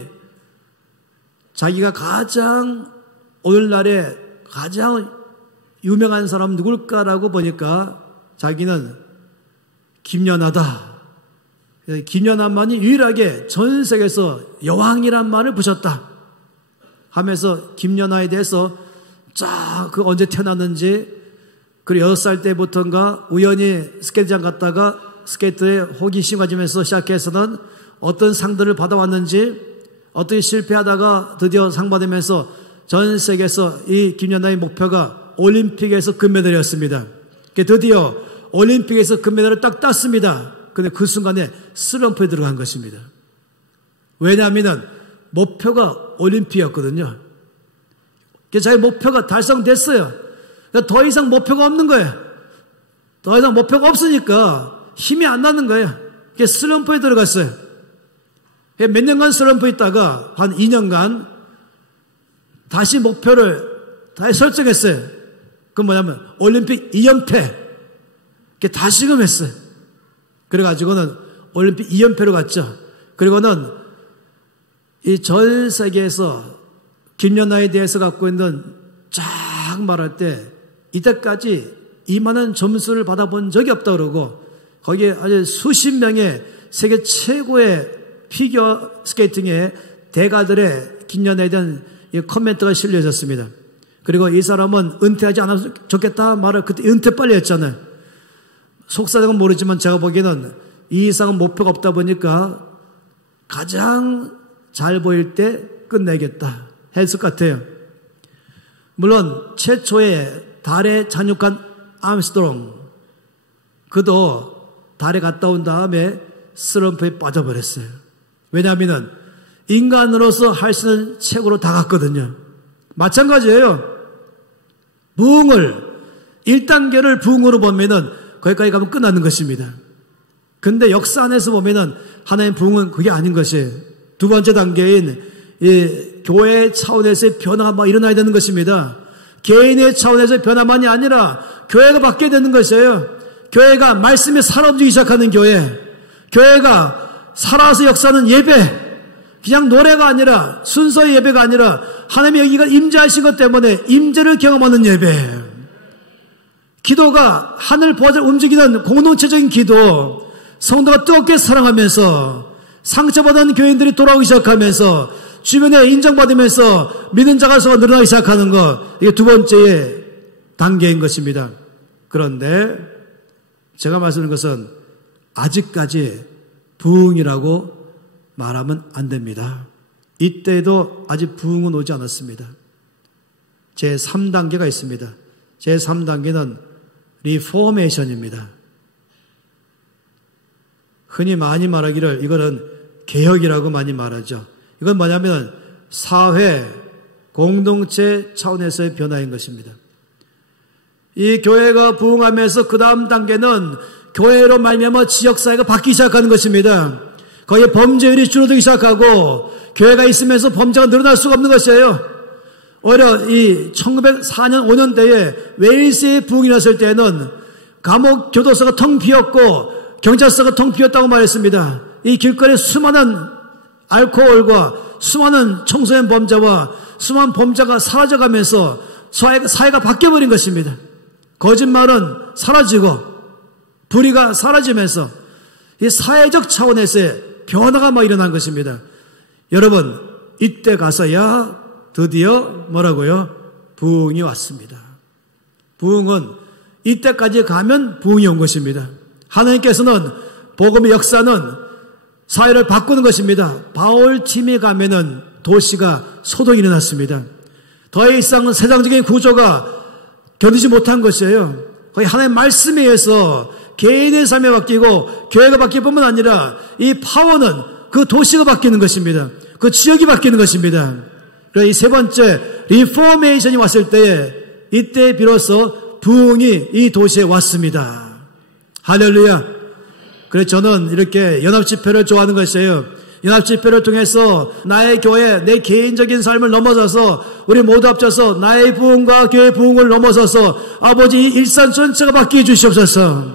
자기가 가장 오늘날에 가장 유명한 사람 누굴까라고 보니까 자기는 김연아다. 김연아만이 유일하게 전 세계에서 여왕이란 말을 붙였다 하면서 김연아에 대해서 그 언제 태어났는지, 그리고 6살 때부터인가 우연히 스케이트장 갔다가 스케이트에 호기심 가지면서 시작해서는 어떤 상들을 받아왔는지, 어떻게 실패하다가 드디어 상 받으면서 전 세계에서 이 김연아의 목표가 올림픽에서 금메달이었습니다. 드디어 올림픽에서 금메달을 딱 땄습니다. 그런데 그 순간에 슬럼프에 들어간 것입니다. 왜냐하면 목표가 올림픽이었거든요. 자기 목표가 달성됐어요. 더 이상 목표가 없는 거예요. 더 이상 목표가 없으니까 힘이 안 나는 거예요. 슬럼프에 들어갔어요. 몇 년간 슬럼프에 있다가 한 2년간 다시 목표를 다시 설정했어요. 그건 뭐냐면 올림픽 2연패 다시금 했어요. 그래가지고는 올림픽 2연패로 갔죠. 그리고는 이 전 세계에서 김연아에 대해서 갖고 있는 쫙 말할 때 이때까지 이만한 점수를 받아본 적이 없다 그러고, 거기에 아주 수십 명의 세계 최고의 피겨 스케이팅의 대가들의 김연아에 대한 코멘트가 실려졌습니다. 그리고 이 사람은 은퇴하지 않아서 좋겠다 말을 그때 은퇴 빨리 했잖아요. 속사정은 모르지만 제가 보기에는 이 이상은 목표가 없다 보니까 가장 잘 보일 때 끝내겠다 했을 것 같아요. 물론 최초의 달에 착륙한 암스트롱, 그도 달에 갔다 온 다음에 슬럼프에 빠져버렸어요. 왜냐하면 인간으로서 할 수 있는 최고로 다갔거든요. 마찬가지예요. 부흥을 1단계를 부흥으로 보면은 거기까지 가면 끝나는 것입니다. 근데 역사 안에서 보면은 하나님 부흥은 그게 아닌 것이에요. 두 번째 단계인 이 교회 차원에서의 변화가 막 일어나야 되는 것입니다. 개인의 차원에서의 변화만이 아니라 교회가 바뀌어야 되는 것이에요. 교회가 말씀에 살아 움직이기 시작하는 교회, 교회가 살아서 역사하는 예배, 그냥 노래가 아니라 순서의 예배가 아니라 하나님의 여기가 임재하신 것 때문에 임재를 경험하는 예배, 기도가 하늘 보좌를 움직이는 공동체적인 기도, 성도가 뜨겁게 사랑하면서 상처받은 교인들이 돌아오기 시작하면서 주변에 인정받으면서 믿는 자가 서로 늘어나기 시작하는 것, 이게 두 번째의 단계인 것입니다. 그런데 제가 말씀드린 것은 아직까지 부흥이라고 말하면 안 됩니다. 이때도 아직 부흥은 오지 않았습니다. 제3단계가 있습니다. 제3단계는 리포메이션입니다. 흔히 많이 말하기를 이거는 개혁이라고 많이 말하죠. 이건 뭐냐면 사회, 공동체 차원에서의 변화인 것입니다. 이 교회가 부흥하면서 그 다음 단계는 교회로 말미암아 지역사회가 바뀌기 시작하는 것입니다. 거기에 범죄율이 줄어들기 시작하고 교회가 있으면서 범죄가 늘어날 수가 없는 것이에요. 오히려 이 1904년 5년 때에 웨일스의 부흥이 났을 때는 감옥 교도소가 텅 비었고 경찰서가 텅 비었다고 말했습니다. 이 길거리에 수많은 알코올과 수많은 청소년 범죄와 수많은 범죄가 사라져가면서 사회가 바뀌어버린 것입니다. 거짓말은 사라지고 불의가 사라지면서 이 사회적 차원에서의 변화가 일어난 것입니다. 여러분, 이때 가서야 드디어 뭐라고요? 부흥이 왔습니다. 부흥은 이때까지 가면 부흥이 온 것입니다. 하나님께서는 복음의 역사는 사회를 바꾸는 것입니다. 바울팀이 가면은 도시가 소동이 일어났습니다. 더 이상 세상적인 구조가 견디지 못한 것이에요. 거의 하나님의 말씀에 의해서 개인의 삶이 바뀌고 교회가 바뀔 뿐만 아니라 이 파워는 그 도시가 바뀌는 것입니다. 그 지역이 바뀌는 것입니다. 그래서 이 세 번째 리포메이션이 왔을 때에 이때 비로소 부흥이 이 도시에 왔습니다. 할렐루야. 그래서 저는 이렇게 연합집회를 좋아하는 것이에요. 연합집회를 통해서 나의 교회, 내 개인적인 삶을 넘어서서 우리 모두 합쳐서 나의 부흥과 교회의 부흥을 넘어서서 아버지 이 일산 전체가 바뀌게 주시옵소서.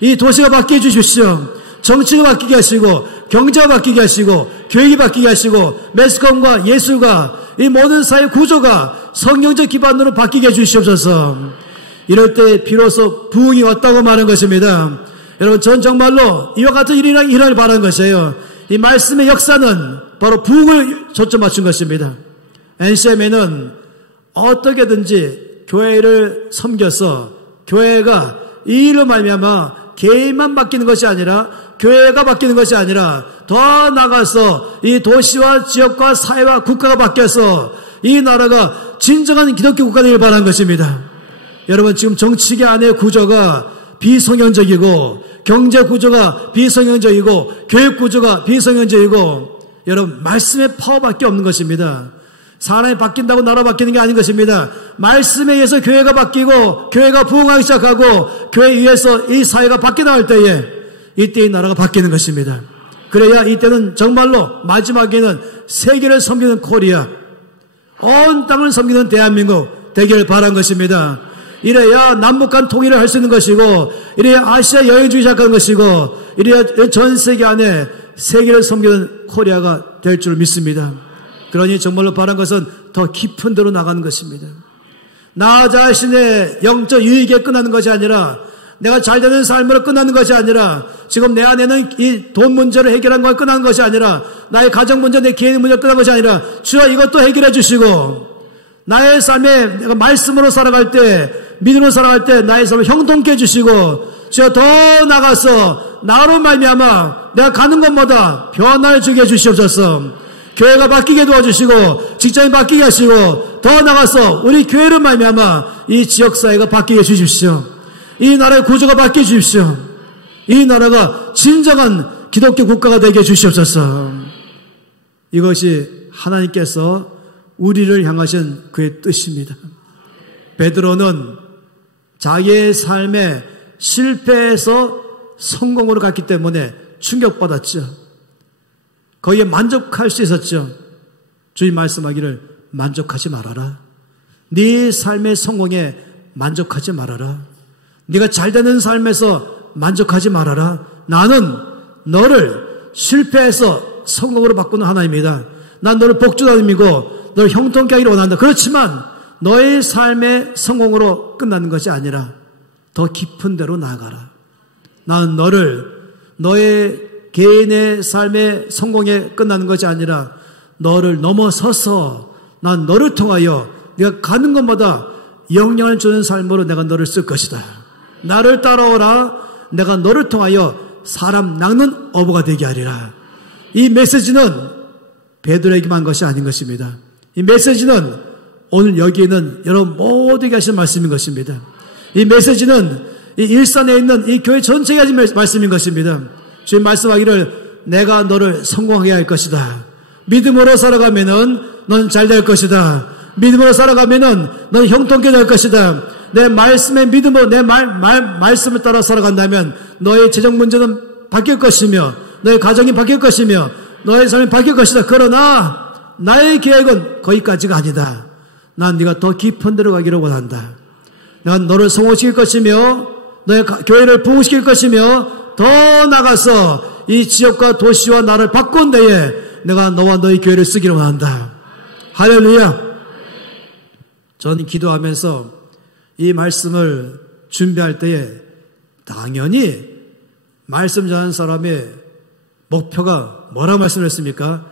이 도시가 바뀌게 주십시오. 정치가 바뀌게 하시고 경제가 바뀌게 하시고 교육이 바뀌게 하시고 매스컴과 예술과 이 모든 사회 구조가 성경적 기반으로 바뀌게 해주시옵소서. 이럴 때 비로소 부흥이 왔다고 말하는 것입니다. 여러분, 전 정말로 이와 같은 일이 일어나길 바라는 것이에요. 이 말씀의 역사는 바로 부흥을 초점 맞춘 것입니다. NCM에는 어떻게든지 교회를 섬겨서 교회가 이 일로 말미암아 개인만 바뀌는 것이 아니라 교회가 바뀌는 것이 아니라 더 나아가서 이 도시와 지역과 사회와 국가가 바뀌어서 이 나라가 진정한 기독교 국가가 되길 바라는 것입니다. 여러분, 지금 정치계 안의 구조가 비성경적이고 경제 구조가 비성경적이고 교육 구조가 비성경적이고 여러분, 말씀의 파워밖에 없는 것입니다. 사람이 바뀐다고 나라 바뀌는 게 아닌 것입니다. 말씀에 의해서 교회가 바뀌고 교회가 부흥하기 시작하고 교회에 의해서 이 사회가 바뀌어 나올 때에 이때 이 나라가 바뀌는 것입니다. 그래야 이때는 정말로 마지막에는 세계를 섬기는 코리아, 온 땅을 섬기는 대한민국 되기를 바란 것입니다. 이래야 남북한 통일을 할 수 있는 것이고 이래야 아시아 여행 주기 시작하는 것이고 이래야 전 세계 안에 세계를 섬기는 코리아가 될 줄 믿습니다. 그러니 정말로 바란 것은 더 깊은 데로 나가는 것입니다. 나 자신의 영적 유익에 끝나는 것이 아니라 내가 잘되는 삶으로 끝나는 것이 아니라 지금 내 안에는 이 돈 문제를 해결한 것에 끝나는 것이 아니라 나의 가정 문제, 내 개인 문제를 끝나는 것이 아니라 주여 이것도 해결해 주시고 나의 삶에 내가 말씀으로 살아갈 때 믿음으로 살아갈 때 나의 삶을 형통케 해주시고 주여 더 나가서 나로 말미암아 내가 가는 곳마다 변화를 주게 해주시옵소서. 교회가 바뀌게 도와주시고 직장이 바뀌게 하시고 더 나가서 우리 교회를 말미암아 이 지역사회가 바뀌게 해주십시오. 이 나라의 구조가 바뀌게 해주십시오. 이 나라가 진정한 기독교 국가가 되게 해주시옵소서. 이것이 하나님께서 우리를 향하신 그의 뜻입니다. 베드로는 자기의 삶에 실패해서 성공으로 갔기 때문에 충격받았죠. 거기에 만족할 수 있었죠. 주님 말씀하기를 만족하지 말아라. 네 삶의 성공에 만족하지 말아라. 네가 잘되는 삶에서 만족하지 말아라. 나는 너를 실패해서 성공으로 바꾸는 하나님이다. 난 너를 복주는 하나님이고 너를 형통케 하기를 원한다. 그렇지만 너의 삶의 성공으로 끝나는 것이 아니라 더 깊은 데로 나아가라. 나는 너를 너의 개인의 삶의 성공에 끝나는 것이 아니라 너를 넘어서서 난 너를 통하여 네가 가는 곳마다 영향을 주는 삶으로 내가 너를 쓸 것이다. 나를 따라오라. 내가 너를 통하여 사람 낚는 어부가 되게 하리라. 이 메시지는 베드로에게만 한 것이 아닌 것입니다. 이 메시지는 오늘 여기 있는 여러분 모두에게 하신 말씀인 것입니다. 이 메시지는 이 일산에 있는 이 교회 전체에 하신 말씀인 것입니다. 주님 말씀하기를 내가 너를 성공하게 할 것이다. 믿음으로 살아가면은 넌 잘 될 것이다. 믿음으로 살아가면은 넌 형통케 될 것이다. 내 말씀의 믿음으로 내 말씀을 따라 살아간다면 너의 재정 문제는 바뀔 것이며 너의 가정이 바뀔 것이며 너의 삶이 바뀔 것이다. 그러나 나의 계획은 거기까지가 아니다. 난 네가 더 깊은 데로 가기를 원한다. 난 너를 성공시킬 것이며 너의 교회를 부흥시킬 것이며 더 나가서 이 지역과 도시와 나를 바꾼 데에 내가 너와 너의 교회를 쓰기를 원한다. 할렐루야. 저는 기도하면서 이 말씀을 준비할 때에 당연히 말씀 전하는 사람의 목표가 뭐라 말씀을 했습니까?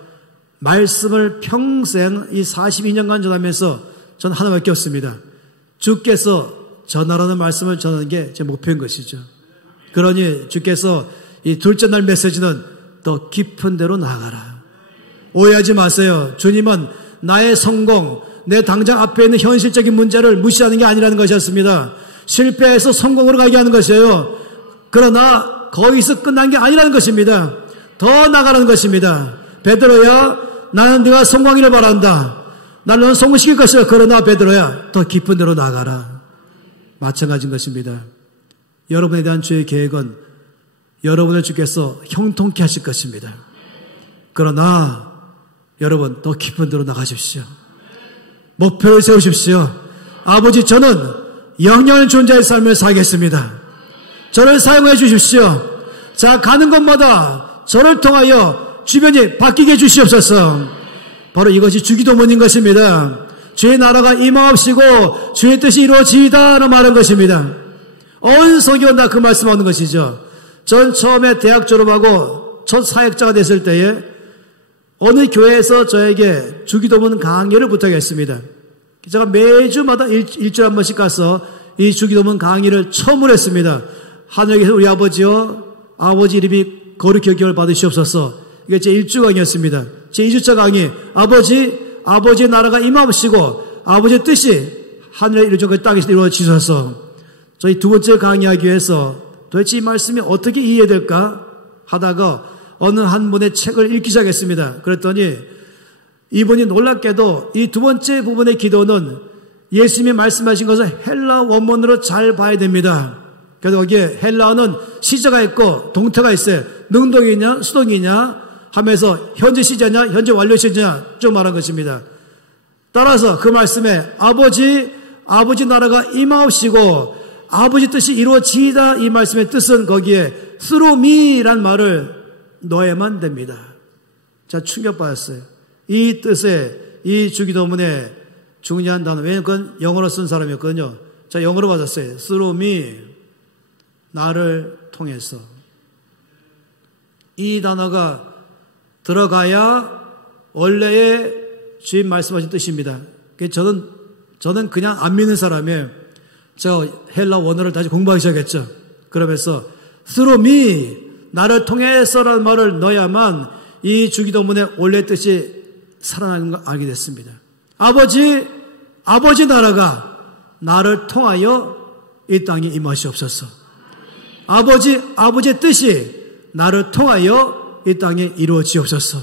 말씀을 평생 이 42년간 전하면서 저는 하나밖에 없습니다. 주께서 전하라는 말씀을 전하는 게 제 목표인 것이죠. 그러니 주께서 이 둘째 날 메시지는 더 깊은 데로 나아가라. 오해하지 마세요. 주님은 나의 성공, 내 당장 앞에 있는 현실적인 문제를 무시하는 게 아니라는 것이었습니다. 실패해서 성공으로 가게 하는 것이에요. 그러나 거기서 끝난 게 아니라는 것입니다. 더 나가라는 것입니다. 베드로야, 나는 네가 성공하기를 바란다. 나는 성공시킬 것이다. 그러나 베드로야, 더 깊은 데로 나가라. 마찬가지인 것입니다. 여러분에 대한 주의 계획은 여러분을 주께서 형통케 하실 것입니다. 그러나 여러분 더 깊은 데로 나가십시오. 목표를 세우십시오. 아버지, 저는 영영한 존재의 삶을 살겠습니다. 저를 사용해 주십시오. 자, 가는 곳마다 저를 통하여 주변이 바뀌게 해주시옵소서. 바로 이것이 주기도문인 것입니다. 주의 나라가 임하옵시고 주의 뜻이 이루어지이다 라는 말인 것입니다. 온 성경은 다 그 말씀하는 것이죠. 전 처음에 대학 졸업하고 첫 사역자가 됐을 때에 어느 교회에서 저에게 주기도문 강의를 부탁했습니다. 제가 매주마다 일주일에 한 번씩 가서 이 주기도문 강의를 처음으로 했습니다. 하늘에서 우리 아버지여, 아버지 이름이 거룩히 여김을 받으시옵소서. 이게 제 1주 강의였습니다. 제 2주차 강의, 아버지의 나라가 임하옵시고 아버지의 뜻이 하늘에 이루어진 땅에서 이루어지소서. 저희 두 번째 강의하기 위해서 도대체 이 말씀이 어떻게 이해될까 하다가 어느 한 분의 책을 읽기 시작했습니다. 그랬더니 이분이 놀랍게도 이 두 번째 부분의 기도는 예수님이 말씀하신 것을 헬라 원문으로 잘 봐야 됩니다. 그래서 거기에 헬라어는 시제가 있고 동태가 있어요. 능동이냐 수동이냐 하면서 현재 시제냐 현재 완료 시제냐 쭉 말한 것입니다. 따라서 그 말씀에 아버지 나라가 임하옵시고 아버지 뜻이 이루어지이다 이 말씀의 뜻은 거기에 through me란 말을 넣어야만 됩니다. 자, 충격받았어요. 이 뜻에 이 주기도문에 중요한 단어, 왜냐하면 그건 영어로 쓴 사람이었거든요. 자, 영어로 받았어요. through me, 나를 통해서. 이 단어가 들어가야 원래의 주님 말씀하신 뜻입니다. 저는 그냥 안 믿는 사람이에요. 제가 헬라 원어를 다시 공부하기 시작했죠. 그러면서 through me, 나를 통해서라는 말을 넣어야만 이 주기도문의 원래 뜻이 살아나는 걸 알게 됐습니다. 아버지 나라가 나를 통하여 이 땅에 임하시옵소서. 아버지의 뜻이 나를 통하여 이 땅에 이루어지옵소서.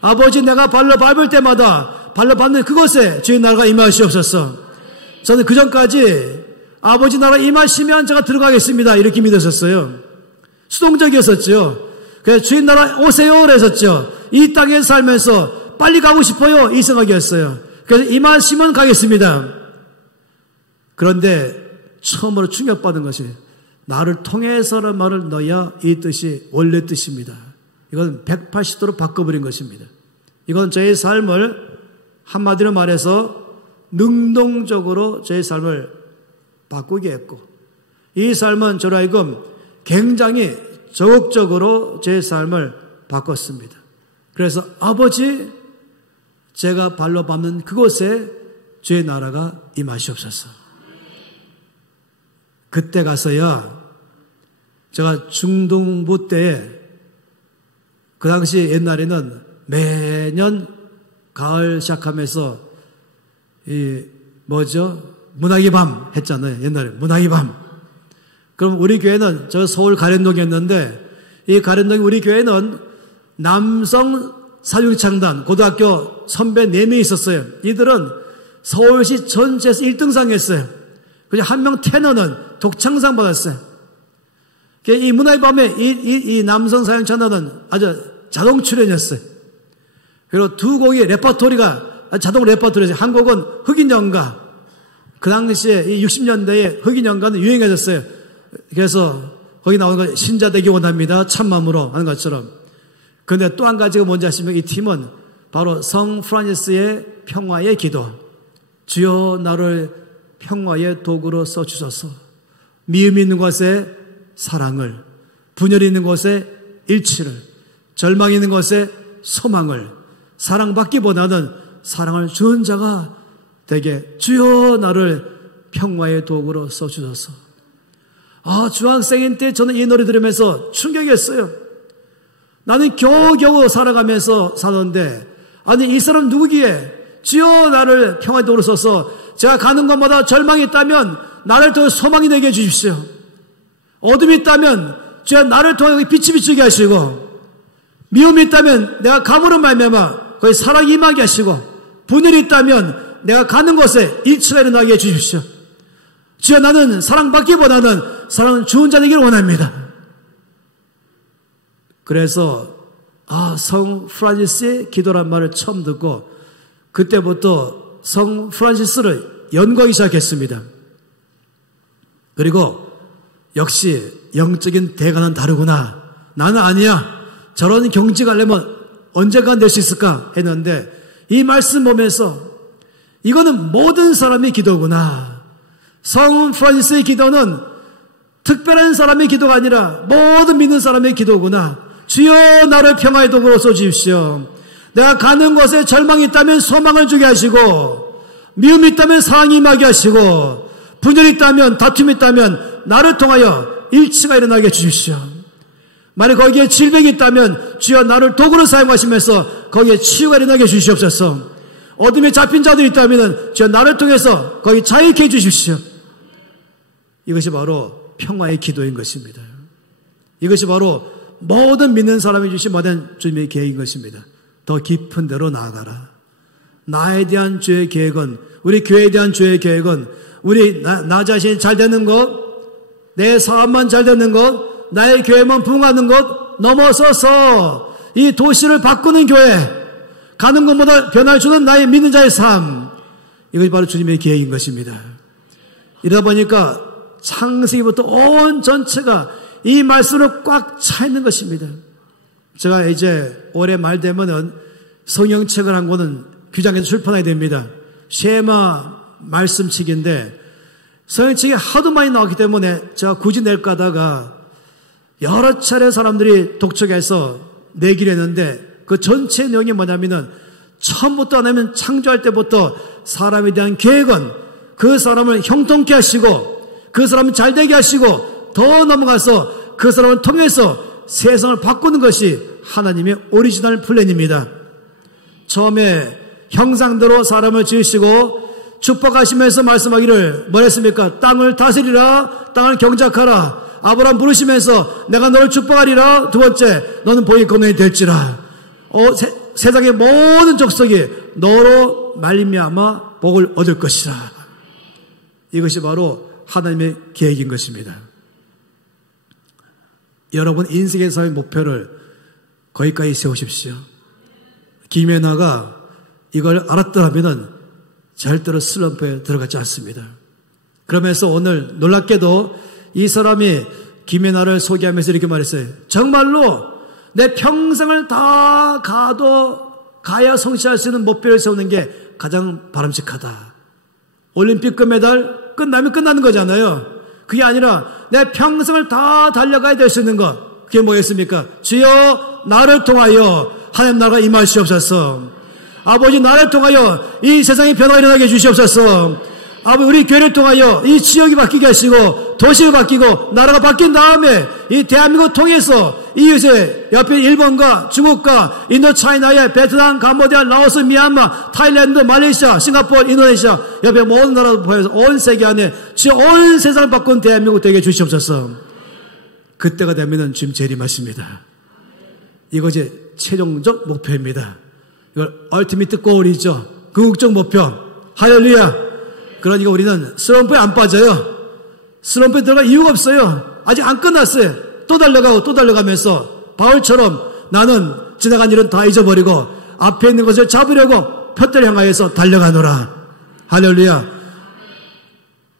아버지, 내가 발로 밟을 때마다 발로 밟는 그곳에 주의 나라가 임하시옵소서. 저는 그 전까지 아버지 나라 임하시면 제가 들어가겠습니다 이렇게 믿었었어요. 수동적이었었죠. 그래서 주인 나라 오세요 그랬었죠. 이 땅에 살면서 빨리 가고 싶어요 이 생각이었어요. 그래서 임하시면 가겠습니다. 그런데 처음으로 충격받은 것이 나를 통해서라는 말을 넣어야 이 뜻이 원래 뜻입니다. 이건 180도로 바꿔버린 것입니다. 이건 저의 삶을 한마디로 말해서 능동적으로 저의 삶을 바꾸게 했고 이 삶은 저로 하여금 굉장히 적극적으로 제 삶을 바꿨습니다. 그래서 아버지, 제가 발로 밟는 그곳에 주의 나라가 임하시옵소서. 그때 가서야 제가 중등부 때에 그 당시 옛날에는 매년 가을 시작하면서 문학의 밤 했잖아요. 옛날에 문학의 밤. 그럼 우리 교회는 저 서울 가련동이었는데 이 가련동이 우리 교회는 남성 사육창단 고등학교 선배 4명이 있었어요. 이들은 서울시 전체에서 1등상 했어요. 그냥 한 명 테너는 독창상 받았어요. 이 문화의 밤에 이 남성 사육창단은 아주 자동 출연이었어요. 그리고 두 곡의 레퍼토리가 자동 레퍼토리였어요. 한 곡은 흑인연가. 그 당시에 이 60년대에 흑인연가는 유행해졌어요. 그래서 거기 나오는 거 신자 되기 원합니다. 참마음으로 하는 것처럼. 그런데 또 한 가지가 뭔지 아시면 이 팀은 바로 성 프란시스의 평화의 기도. 주여 나를 평화의 도구로 써주소서. 미움이 있는 곳에 사랑을, 분열이 있는 곳에 일치를, 절망이 있는 곳에 소망을, 사랑받기보다는 사랑을 주는 자가 되게 주여 나를 평화의 도구로 써주소서. 중학생인 때 저는 이 노래 들으면서 충격이었어요. 나는 겨우겨우 살아가면서 사는데 아니 이 사람 누구기에 주여 나를 평화의 도구로 써서 제가 가는 곳마다 절망이 있다면 나를 통해 소망이 되게 해주십시오. 어둠이 있다면 주여 나를 통해 빛이 비추게 하시고 미움이 있다면 내가 감으로 말미암아 거기 사랑이 임하게 하시고 분열이 있다면 내가 가는 곳에 일치가 일어나게 해주십시오. 주여 나는 사랑받기보다는 사랑은 주는 자 되기를 원합니다. 그래서 성 프란시스의 기도란 말을 처음 듣고 그때부터 성 프란시스를 연구하기 시작했습니다. 그리고 역시 영적인 대가는 다르구나. 나는 아니야. 저런 경지가 하려면 언제가 될 수 있을까 했는데 이 말씀 보면서 이거는 모든 사람의 기도구나. 성 프란시스의 기도는 특별한 사람의 기도가 아니라 모든 믿는 사람의 기도구나. 주여 나를 평화의 도구로 써주십시오. 내가 가는 곳에 절망이 있다면 소망을 주게 하시고 미움이 있다면 사랑이 임하게 하시고 분열이 있다면 다툼이 있다면 나를 통하여 일치가 일어나게 해주십시오. 만약 거기에 질병이 있다면 주여 나를 도구로 사용하시면서 거기에 치유가 일어나게 해주시옵소서. 어둠에 잡힌 자들이 있다면 주여 나를 통해서 거기 자유케 해주십시오. 이것이 바로 평화의 기도인 것입니다. 이것이 바로 모든 믿는 사람이 주신 모든 주님의 계획인 것입니다. 더 깊은 데로 나아가라. 나에 대한 주의 계획은, 우리 교회에 대한 주의 계획은 우리 나 자신이 잘 되는 것, 내 사업만 잘 되는 것, 나의 교회만 부흥하는 것 넘어서서 이 도시를 바꾸는 교회, 가는 것보다 변화를 주는 나의 믿는 자의 삶, 이것이 바로 주님의 계획인 것입니다. 이러다 보니까 창세기부터 온 전체가 이 말씀으로 꽉 차 있는 것입니다. 제가 이제 올해 말 되면은 성경책을 한 권은 규장해서 출판해야 됩니다. 쉐마 말씀책인데 성경책이 하도 많이 나왔기 때문에 제가 굳이 낼까 하다가 여러 차례 사람들이 독촉해서 내기로 했는데 그 전체 내용이 뭐냐면은 처음부터 하나님은 창조할 때부터 사람에 대한 계획은 그 사람을 형통케 하시고 그 사람을 잘되게 하시고 더 넘어가서 그 사람을 통해서 세상을 바꾸는 것이 하나님의 오리지널 플랜입니다. 처음에 형상대로 사람을 지으시고 축복하시면서 말씀하기를 뭐 했습니까? 땅을 다스리라, 땅을 경작하라. 아브라함 부르시면서 내가 너를 축복하리라. 두 번째, 너는 복이 거명이 될지라. 세상의 모든 족속이 너로 말미암아 복을 얻을 것이라. 이것이 바로 하나님의 계획인 것입니다. 여러분 인생에서의 목표를 거기까지 세우십시오. 김연아가 이걸 알았더라면 절대로 슬럼프에 들어가지 않습니다. 그러면서 오늘 놀랍게도 이 사람이 김연아를 소개하면서 이렇게 말했어요. 정말로 내 평생을 다 가야 성취할 수 있는 목표를 세우는 게 가장 바람직하다. 올림픽 금메달 끝나면 끝나는 거잖아요. 그게 아니라 내 평생을 다 달려가야 될 수 있는 것. 그게 뭐였습니까? 주여 나를 통하여 하나님 나라가 임하시옵소서. 아버지 나를 통하여 이 세상의 변화가 일어나게 해주시옵소서. 아버지 우리 교회를 통하여 이 지역이 바뀌게 하시고 도시가 바뀌고 나라가 바뀐 다음에 이 대한민국을 통해서 이웃의 옆에 일본과 중국과 인도차이나의 베트남, 캄보디아, 라오스, 미얀마, 타일랜드, 말레이시아, 싱가포르, 인도네시아 옆에 모든 나라를 포함해서 온 세계 안에 주여 온 세상을 바꾼 대한민국 되게 주시옵소서. 그때가 되면은 주님 재림하십니다. 이것이 최종적 목표입니다. 이걸 얼티미트 골이죠. 궁극적 목표. 할렐루야. 그러니까 우리는 슬럼프에 안 빠져요. 슬럼프에 들어갈 이유가 없어요. 아직 안 끝났어요. 또 달려가고 또 달려가면서 바울처럼 나는 지나간 일은 다 잊어버리고 앞에 있는 것을 잡으려고 표대를 향하여서 달려가노라. 할렐루야.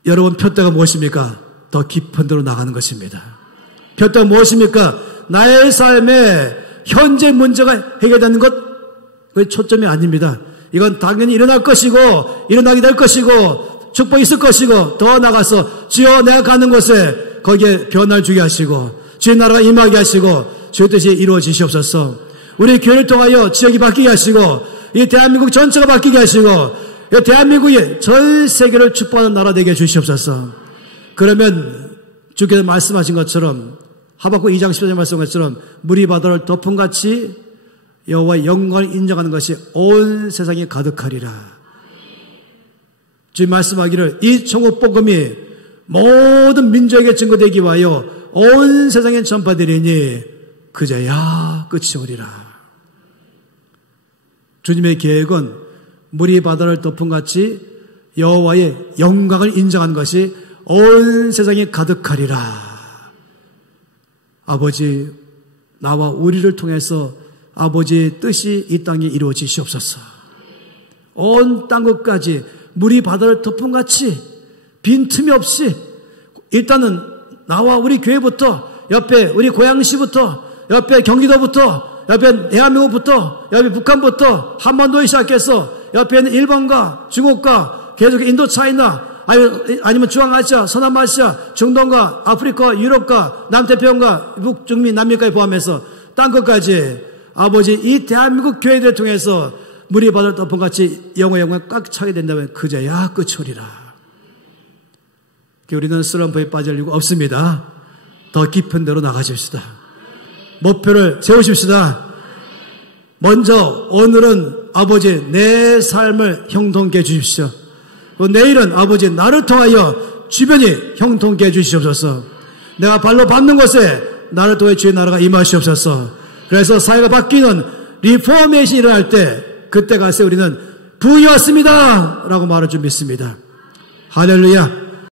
여러분 표대가 무엇입니까? 더 깊은 데로 나가는 것입니다. 표대가 무엇입니까? 나의 삶에 현재 문제가 해결되는 것, 그게 초점이 아닙니다. 이건 당연히 일어날 것이고 일어나게 될 것이고 축복이 있을 것이고 더 나가서 주여 내가 가는 곳에 거기에 변화를 주게 하시고 주의 나라가 임하게 하시고 주의 뜻이 이루어지시옵소서. 우리 교회를 통하여 지역이 바뀌게 하시고 이 대한민국 전체가 바뀌게 하시고 이 대한민국이 전 세계를 축복하는 나라 되게 해주시옵소서. 그러면 주께서 말씀하신 것처럼 하박국 2장 14절 말씀한 것처럼 물이 바다를 덮음같이 여호와의 영광을 인정하는 것이 온 세상에 가득하리라. 주님 말씀하기를 이 천국 복음이 모든 민족에게 증거되기 위하여 온 세상에 전파되리니 그제야 끝이 오리라. 주님의 계획은 물이 바다를 덮음같이 여호와의 영광을 인정하는 것이 온 세상에 가득하리라. 아버지 나와 우리를 통해서 아버지의 뜻이 이 땅에 이루어지시옵소서. 온 땅 끝까지 물이 바다를 덮음같이 빈틈이 없이 일단은 나와 우리 교회부터 옆에 우리 고양시부터 옆에 경기도부터 옆에 대한민국부터 옆에 북한부터 한반도에 시작해서 옆에 있는 일본과 중국과 계속 인도차이나 아니면 중앙아시아, 서남아시아, 중동과 아프리카, 유럽과 남태평양과 북중미, 남미까지 포함해서 땅 끝까지 아버지 이 대한민국 교회들을 통해서 물이 바다를 덮음같이 영혼의 영광을 꽉 차게 된다면 그제야 끝이 오리라. 우리는 슬럼프에 빠질 이유가 없습니다. 더 깊은 데로 나가십시다. 목표를 세우십시다. 먼저 오늘은 아버지 내 삶을 형통케 해주십시오. 내일은 아버지 나를 통하여 주변이 형통케 해주시옵소서. 내가 발로 밟는 곳에 나를 통해 주의 나라가 임하시옵소서. 그래서 사회가 바뀌는 리포메이션이 일어날 때 그때 가서 우리는 부흥이 왔습니다 라고 말할 줄 믿습니다. 할렐루야.